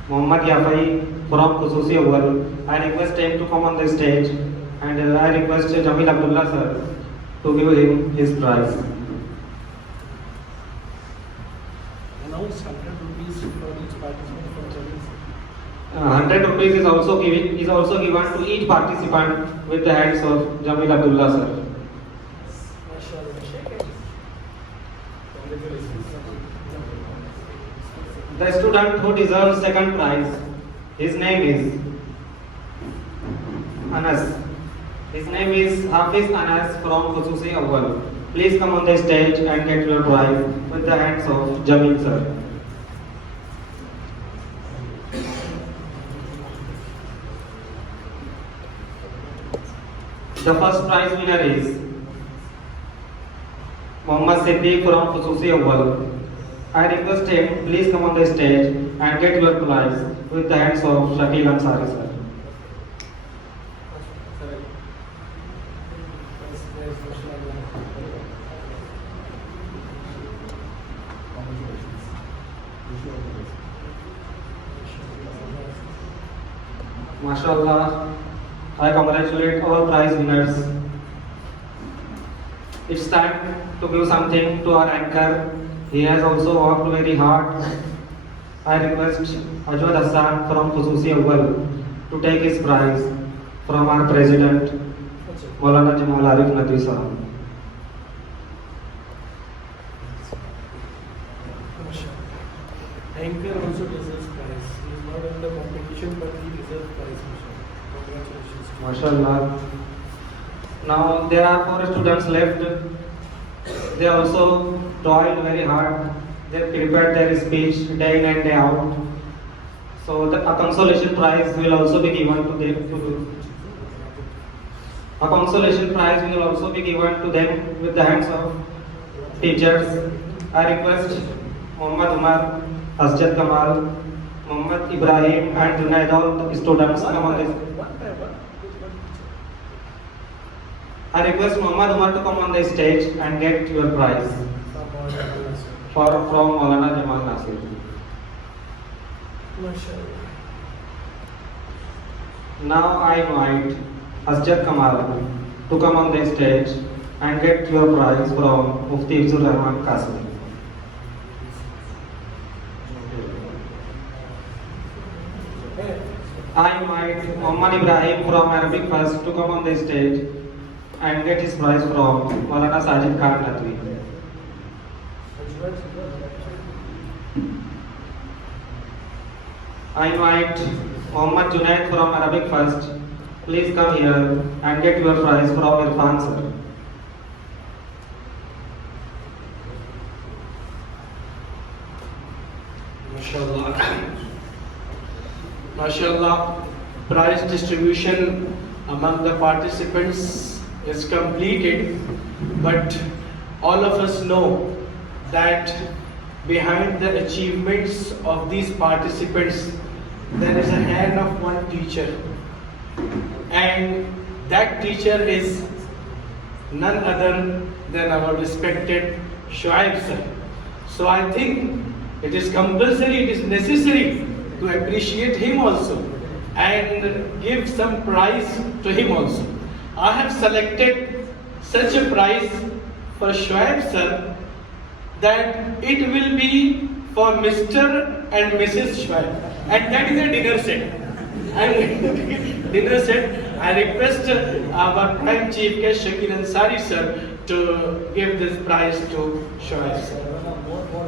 Muhammad Yafai from Khususi Awal. I request him to come on the stage, and I request Jamia Abul Hasan to give him his prize. Announce 100 rupees for each participant from Jamil. 100 rupees is also given to each participant with the hands of Jamia Abul Hasan. The student who deserves second prize, his name is Anas. His name is Hafiz Anas from Khususi Awal. Please come on the stage and get your prize with the hands of Jamil sir. The first prize winner is Muhammad Siddiq from Khususi Awal. I request him, please come on the stage and get your prize with the hands of Shakil Ansari sir. MashaAllah, I congratulate all prize winners. It's time to give something to our anchor. He has also worked very hard. I request Abul Hasan from Khususi Awal to take his prize from our president, Maulana Nadwi sahab. Anchor also deserves prize. He is not in the competition, but he deserves prize. Congratulations. MashaAllah. Now there are 4 students left. They also toiled very hard. They prepared their speech day in and day out. So a consolation prize will also be given to them. A consolation prize will also be given to them with the hands of teachers. I request Muhammad Umar, Asjad Kamal, Muhammad Ibrahim and Junaid, all the students come on this. I request Muhammad Umar to come on the stage and get your prize from Maulana Jamal Nasir. Now I invite Asjad Kamal to come on the stage and get your prize from Mufti Ibsul Rahman Qasim. I invite Muhammad Ibrahim from Arabic First to come on the stage and get his prize from Maulana Sajid Khan Nadwi. I invite Muhammad Junaid from Arabic First. Please come here and get your prize from Irfan sir. MashaAllah, prize distribution among the participants is completed, but all of us know that behind the achievements of these participants there is a hand of one teacher, and that teacher is none other than our respected Shoaib sir. So I think it is compulsory, it is necessary to appreciate him also and give some prize to him also. I have selected such a prize for Shoaib sir that it will be for Mr. and Mrs. Schweib, and that is a dinner set. And dinner set, I request our Prime Chief Guest Shakil Ansari sir to give this prize to Schweib sir. More for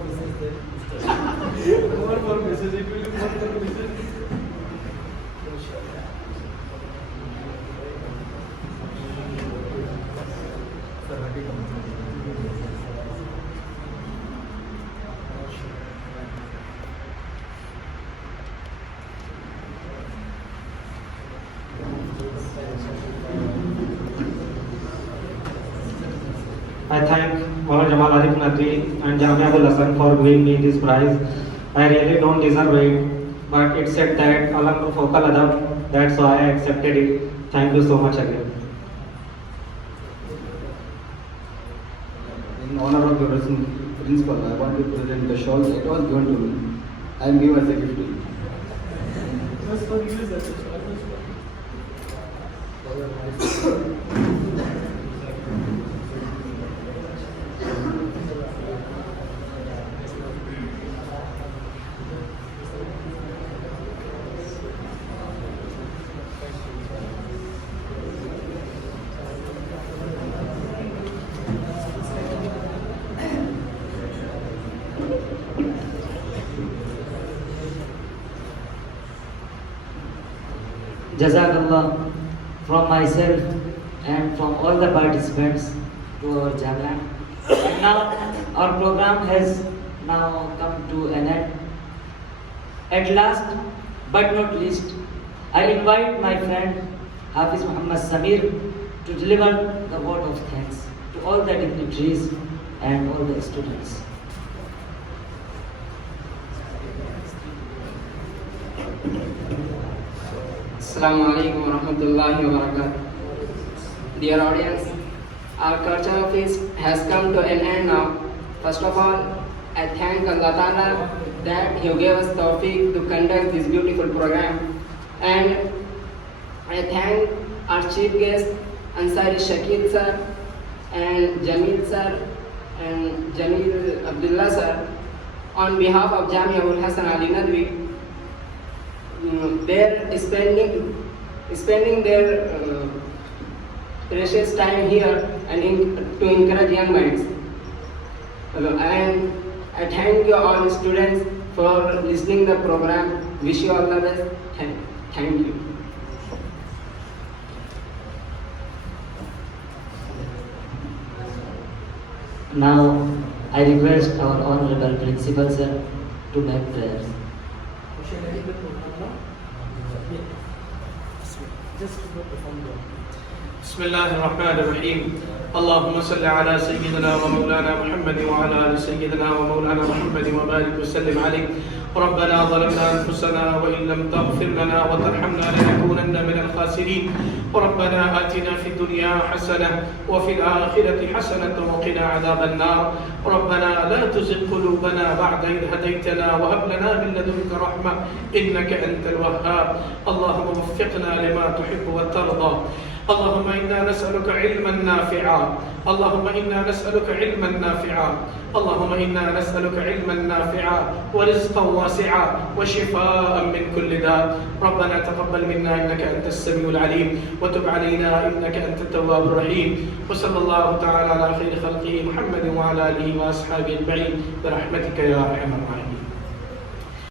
Mrs. It will be more for Mrs. I thank Nadwi and Jamia Abul Hasan for giving me this prize. I really don't deserve it, but it said that Alam Fokal Adab, that's why I accepted it. Thank you so much again. In honor of your principal, I want to present the shawl that was given to me. I am given as a gift to you. Jazakallah from myself and from all the participants to our Jamia. And now our program has now come to an end. At last but not least, I invite my friend Hafiz Muhammad Samir to deliver the word of thanks to all the dignitaries and all the students. Assalamu alaikum wa rahmatullahi wa barakatuh. Dear audience, our cultural feast has come to an end now. First of all, I thank Allah Ta'ala that He gave us tawfiq to conduct this beautiful program. And I thank our chief guest, Ansari Shakil sir, and Jamil sir, and Jamil Abdullah sir, on behalf of Jamia Abul Hasan Ali Nadwi. They're spending their precious time here and to encourage young minds. And I thank you all students for listening the program. Wish you all the best. Thank you. Now I request our honorable principal sir to make prayers. بسم الله الرحمن الرحيم. اللهم صل على سيدنا ومولانا محمد وعلى آل سيدنا ومولانا محمد وبارك وسلم عليه. ربنا ظلمنا أنفسنا وإن لم تغفر لنا وترحمنا لنكونن من الخاسرين. ربنا آتنا في الدنيا حسنة وفي الآخرة حسنة وقنا عذاب النار. ربنا لا تزغ قلوبنا بعد إذ هديتنا وهب لنا من لدنك رحمة إنك أنت الوهاب. اللهم وفقنا لما تحب وترضى. اللهم إنا نسألك علما نافعا. اللهم إنا نسألك علما نافعا. اللهم إنا نسألك علما نافعا ورزقا واسعا وشفاء من كل داء. ربنا تقبل منا إنك أنت السميع العليم وتب علينا إنك أنت التواب الرحيم. وصلى الله تعالى على خير خلقه محمد وعلى آله وأصحابه أجمعين برحمتك يا أرحم الراحمين.